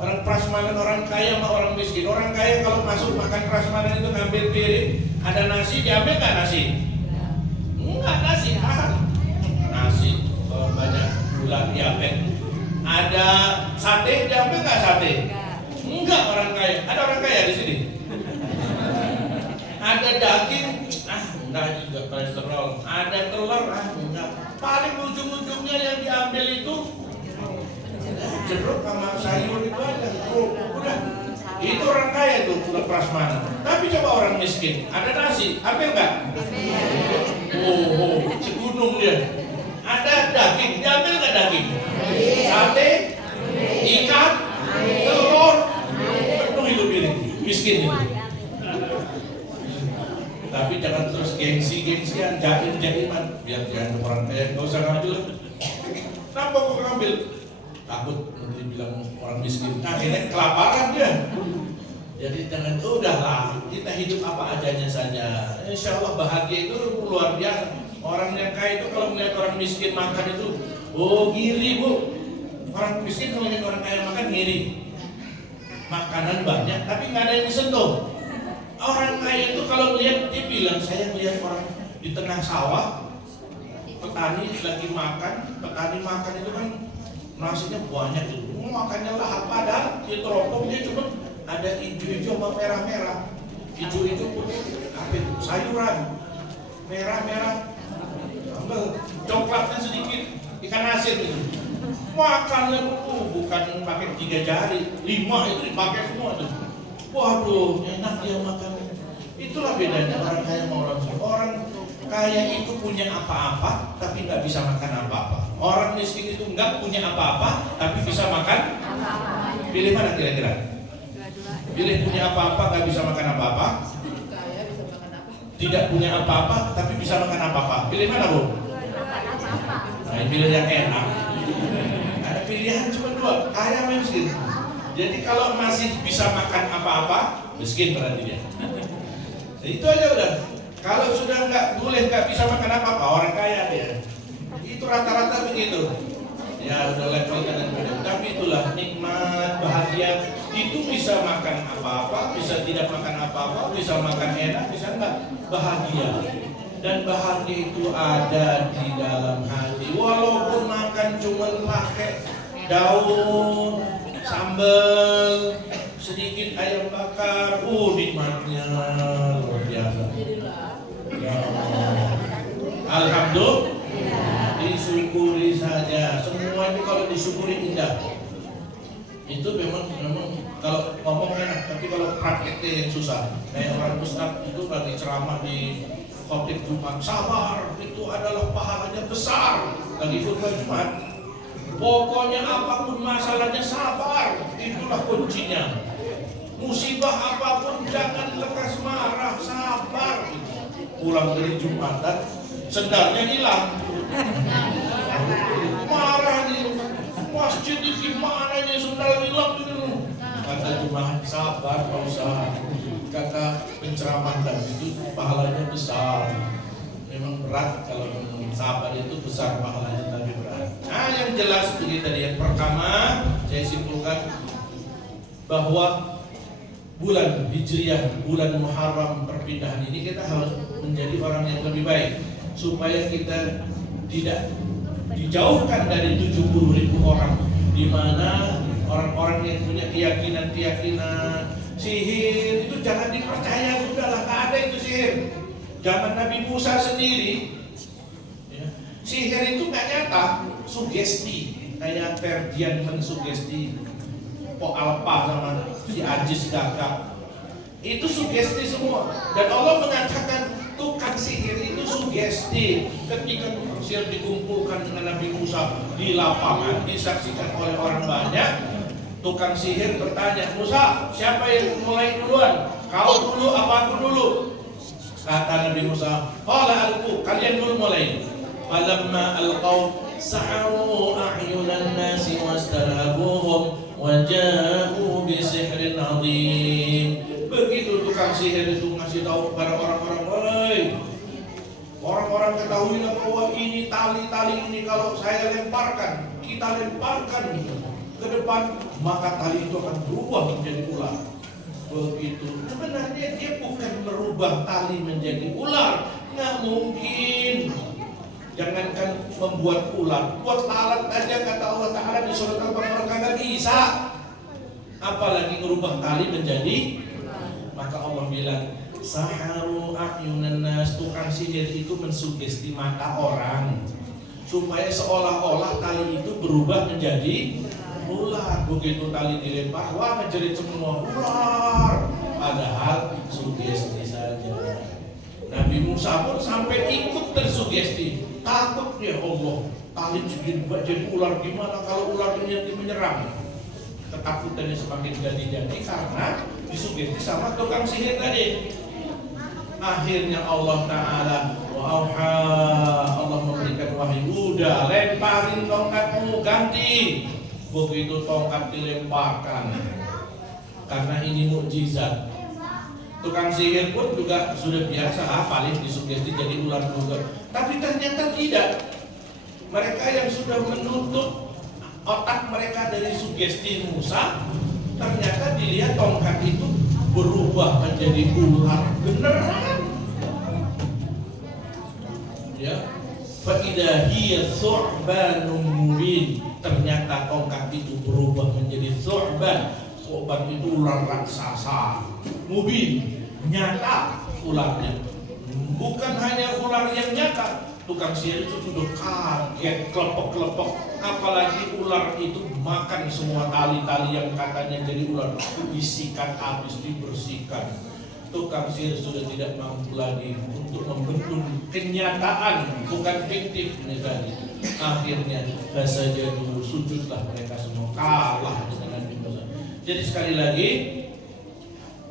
Orang prasmanan, orang kaya sama orang miskin. Orang kaya kalau masuk makan prasmanan itu ngambil piring, ada nasi, diambil nggak nasi? Enggak nasi, nasi banyak gula, diambil. Ada sate, diambil nggak sate? Enggak orang kaya. Ada orang kaya di sini. Ada daging, enggak juga kolesterol. Ada telur, enggak. Paling ujung-ujungnya yang diambil itu jeruk sama sayur itu aja. Udah. Itu orang kaya itu, udah prasmanan. Tapi coba orang miskin, ada nasi, ambil nggak? Oh, segunung dia. Ada daging, diambil nggak daging? Sate, ikan, telur, penuh itu piring. Miskin itu. Tapi jangan terus gengsi-gengsian, jaim-jaiman. Biar jangan orang kaya nggak usah ngambil. Kenapa kok ngambil? Takut nanti bilang orang miskin. Akhirnya kelaparan dia. Jadi jangan, udahlah, kita hidup apa adanya saja. Insya Allah bahagia itu luar biasa. Orang yang kaya itu kalau melihat orang miskin makan itu, oh ngiri bu. Orang miskin kalau melihat orang kaya makan ngiri. Makanan banyak tapi nggak ada yang disentuh. Orang kaya itu kalau melihat, dia bilang, saya melihat orang di tengah sawah, petani lagi makan, petani makan itu kan nasinya banyak itu, makannya lahap, padahal dia teropong, dia cuma ada hijau-hijau sama merah-merah, hijau-hijau putih, apa itu, sayuran, merah-merah, sambal, coklatnya sedikit, ikan asin itu, makannya bukan pakai 3 jari, 5 itu dipakai semua tuh. Waduh, enak dia makan. Itulah bedanya orang kaya sama orang miskin. Orang kaya itu punya apa-apa, tapi nggak bisa makan apa-apa. Orang miskin itu nggak punya apa-apa, tapi bisa makan. Pilih mana kira-kira? Pilih punya apa-apa, nggak bisa makan apa-apa. Tidak punya apa-apa, tapi bisa makan apa-apa. Pilih mana bu? Nah, pilih yang enak. Ada pilihan cuma 2, kaya sama miskin. Jadi kalau masih bisa makan apa-apa, miskin berarti dia. Itu aja udah. Kalau sudah nggak bisa makan apa-apa, orang kaya dia. Itu rata-rata begitu. Ya udah level kadang-kadang. Tapi itulah nikmat, bahagia. Itu bisa makan apa-apa, bisa tidak makan apa-apa, bisa makan enak, bisa enggak. Bahagia. Dan bahagia itu ada di dalam hati. Walaupun makan cuma pakai daun, sambal, sedikit ayam bakar, nikmatnya luar biasa. Ya Allah. Alhamdulillah, disyukuri saja. Semua itu kalau disyukuri indah. Itu memang kalau ngomong enak, tapi kalau prakteknya yang susah. Kayak orang ustaz itu lagi ceramah di khotib Jumat, sabar itu adalah pahalanya besar. Lagi khutbah Jumat. Pokoknya apapun masalahnya sabar, itulah kuncinya. Musibah apapun jangan lekas marah, sabar. Pulang dari Jumatan, sendalnya hilang. Marah nih, masjid ini gimana ini sendal hilang dulu. Kata jemaah, sabar Pak Ustaz. Kata penceramah tadi itu pahalanya besar. Memang berat kalau sabar itu besar pahalanya, tapi berat. Nah yang jelas begini tadi, yang pertama saya simpulkan bahwa bulan Hijriah, bulan Muharram perpindahan ini kita harus menjadi orang yang lebih baik supaya kita tidak dijauhkan dari 70.000 orang, di mana orang-orang yang punya keyakinan sihir itu jangan dipercaya, sudahlah, nggak ada itu sihir. Zaman Nabi Musa sendiri, ya, sihir itu nggak nyata, sugesti, kayak Ferdian mensugesti Po Alpa sama si Ajis Gagap, itu sugesti semua. Dan Allah mengatakan tukang sihir itu sugesti. Ketika tukang sihir dikumpulkan dengan Nabi Musa di lapangan, disaksikan oleh orang banyak, tukang sihir bertanya, Musa, siapa yang mulai duluan? Kau dulu apa aku dulu? Kata Nabi Musa, qala aku, kalian dulu mulai. falamma alqaw sa'aru a'yunan nasi wastarhabuhum wa ja'u bi sihrin 'adzim. Begitu tukang sihir itu ngasih tahu kepada orang-orang, "Woi, orang-orang ketahuilah bahwa ini tali-tali ini kalau saya lemparkan, kita lemparkan ke depan, maka tali itu akan berubah menjadi ular." Begitu. Sebenarnya dia bukan merubah tali menjadi ular, nggak mungkin. Jangankan membuat ular, buat lalat aja kata Allah Ta'ala di surat Al-Baqarah kagak bisa, apalagi merubah tali menjadi. Maka Allah bilang, saharu a'yunan nas, tukang sihir itu mensugesti mata orang supaya seolah-olah tali itu berubah menjadi ular. Begitu tali dilempar, wah ngejerit semua ular, padahal sugesti saja. Nabi Musa pun sampai ikut tersugesti, takut ya Allah, tali jadi ular, gimana kalau ular ini menyerang. Ketakutannya semakin jadi karena disugesti sama tukang sihir tadi. Akhirnya Allah Ta'ala wa'auha, Allah memberikan wahyu, udah lemparin tongkatmu, ganti. Begitu tongkat dilemparkan, karena ini mukjizat. Tukang sihir pun juga sudah biasa, paling disugesti jadi ular juga. Tapi ternyata tidak. Mereka yang sudah menutup otak mereka dari sugesti Musa, ternyata dilihat tongkat itu berubah menjadi ular beneran. Ya, fa idza hiya thu'banun mubin. Ternyata tongkat itu berubah menjadi thu'ban. Thu'ban itu ular raksasa. Mubin, nyata ularnya. Bukan hanya ular yang nyata, tukang sihir itu sudah kaget, kelepok-kelepok. Apalagi ular itu makan semua tali-tali yang katanya jadi ular, disikat habis, dibersihkan. Tukang sihir sudah tidak mampu lagi untuk membendung kenyataan, bukan fiktif ini tadi. Akhirnya fasajadu, sujudlah mereka semua, kalah dengan Nabi Musa. Jadi sekali lagi,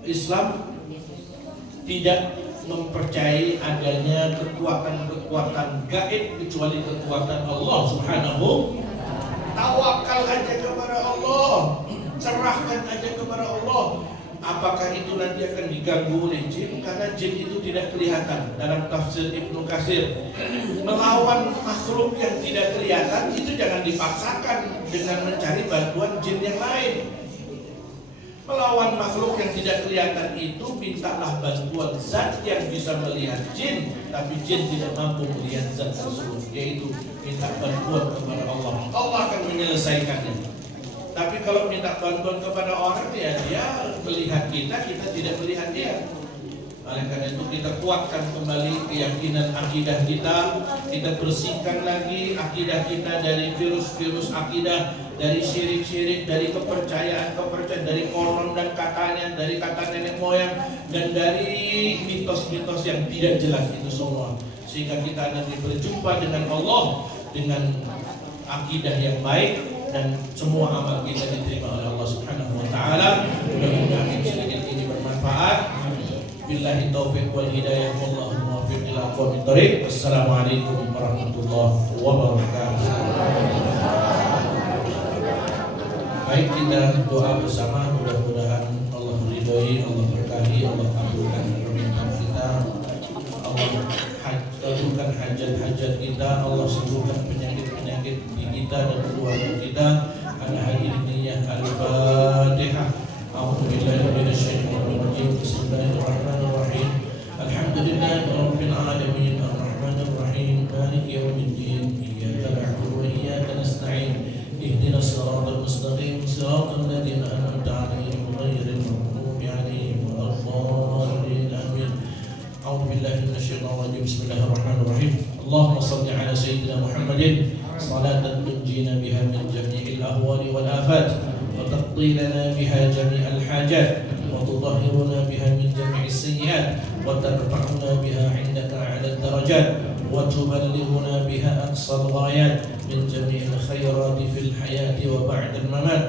Islam tidak mempercayai adanya kekuatan-kekuatan gaib kecuali kekuatan Allah Subhanahu. Tawakal aja kepada Allah, serahkan aja kepada Allah. Apakah itu nanti akan diganggu oleh jin? Karena jin itu tidak kelihatan. Dalam tafsir Ibnu Katsir, melawan makhluk yang tidak kelihatan itu jangan dipaksakan dengan mencari bantuan jin yang lain. Melawan makhluk yang tidak kelihatan itu mintalah bantuan zat yang bisa melihat jin, tapi jin tidak mampu melihat zat tersebut, yaitu minta bantuan kepada Allah. Allah akan menyelesaikannya. Tapi kalau minta bantuan kepada orang, ya dia melihat kita, kita tidak melihat dia. Oleh karena itu kita kuatkan kembali keyakinan akidah kita bersihkan lagi akidah kita dari virus-virus akidah, dari syirik-syirik, dari kepercayaan, dari konon dan katanya, dari kata nenek moyang, dan dari mitos-mitos yang tidak jelas itu semua. Sehingga kita nanti berjumpa dengan Allah dengan akidah yang baik, dan semua amal kita diterima oleh Allah Subhanahu wa Ta'ala. Mudah-mudahan sedikit ini bermanfaat. Billahi taufiq wal hidayah, wallahu muwaffiq ila aqwamit thoriq. Wassalamualaikum warahmatullahi wabarakatuh. Baik, kita doa bersama, mudah-mudahan Allah meridhai, Allah berkahi, Allah kabulkan permintaan kita, Allah kabulkan hajat-hajat kita, Allah sembuhkan penyakit-penyakit di kita dan keluarga kita. Ala hadiniyah al-Fatihah. A'udzubillahi minasyaitonir rajim. Bismillahirrahmanirrahim. Alhamdulillahi rabbil alamin, arrahmanir rahim, maliki yaumiddin. Iyyaka na'budu wa iyyaka nasta'in. Ihdinas siratal mustaqim, siratal ladzina an'amta 'alaihim ghairil maghdubi 'alaihim waladdallin. Amin. A'udzubillahi minasyaitonir rajim. Bismillahirrahmanirrahim. Allahumma shalli 'ala sayyidina Muhammadin salatan tunjina biha min jami'il ahwali wal afat, وتقضي لنا بها جميع الحاجات، وتطهرنا بها من جميع السيئات، وترفعنا بها عندك على الدرجات، وتبلغنا بها أقصى الغايات من جميع الخيرات في الحياة وبعد الممات.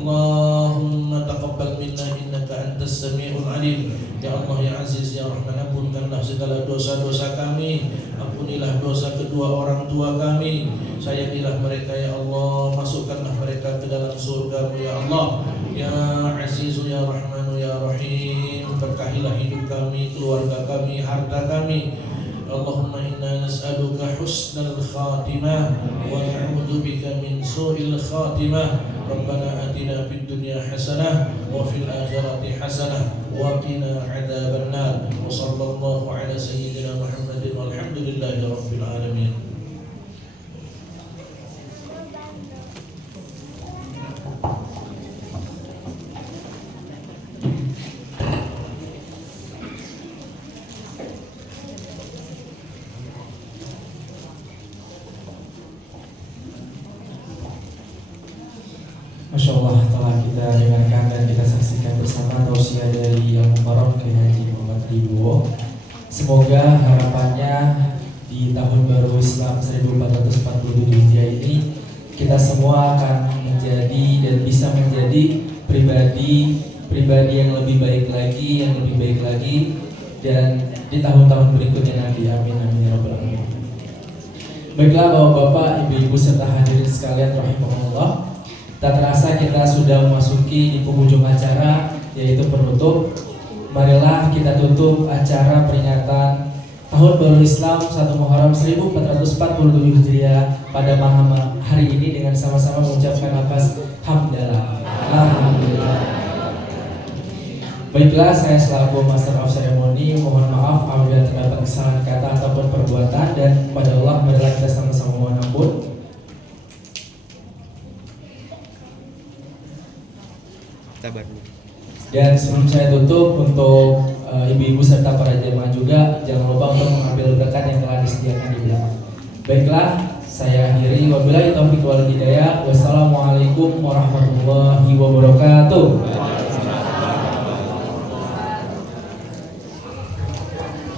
اللهم تقبل منا إنك antas samiul alim. Ya Allah ya Aziz ya Rahman, ampunkanlah segala dosa-dosa kami, ampunilah dosa kedua orang tua kami, sayangilah mereka ya Allah, masukkanlah mereka ke dalam surga-Mu ya Allah. Ya Aziz ya Rahman ya Rahim, berkahilah hidup kami, keluarga kami, harta kami. Allahumma inna nas'aluka husnal khatimah wa na'udzu bika min su'il khatimah. Rabbana atina fid dunya hasanah wa fil akhirati hasanah wa qina adzaban nar. Wa sallallahu ala sayyidina Muhammadin walhamdulillahi rabbil alamin. Masya Allah, telah kita dengarkan dan kita saksikan bersama tausiah dari Yang Mukarram Kiai Haji Muhammad Ridho. Semoga harapannya di tahun baru Islam 1447 Hijriah ini kita semua akan menjadi dan bisa menjadi pribadi yang lebih baik lagi, dan di tahun-tahun berikutnya nanti. Amin amin ya rabbal alamin. Baiklah Bapak-bapak, Ibu-ibu serta hadirin sekalian rahimahullah. Tak terasa kita sudah memasuki di penghujung acara, yaitu penutup. Marilah kita tutup acara peringatan Tahun Baru Islam 1 Muharram 1447 Hijriah pada malam hari ini dengan sama-sama mengucapkan lafaz hamdalah. Alhamdulillah. Baiklah, saya selaku Master of Ceremony mohon maaf apabila terdapat kesalahan kata ataupun perbuatan, dan pada Allah marilah kita sama-sama mohon ampun. Dan sebelum saya tutup, untuk ibu-ibu serta para jemaah juga jangan lupa untuk mengambil berkat yang telah disediakan di belakang. Baiklah, saya akhiri. Wabillahi taufiq wal hidayah. Wassalamualaikum warahmatullahi wabarakatuh.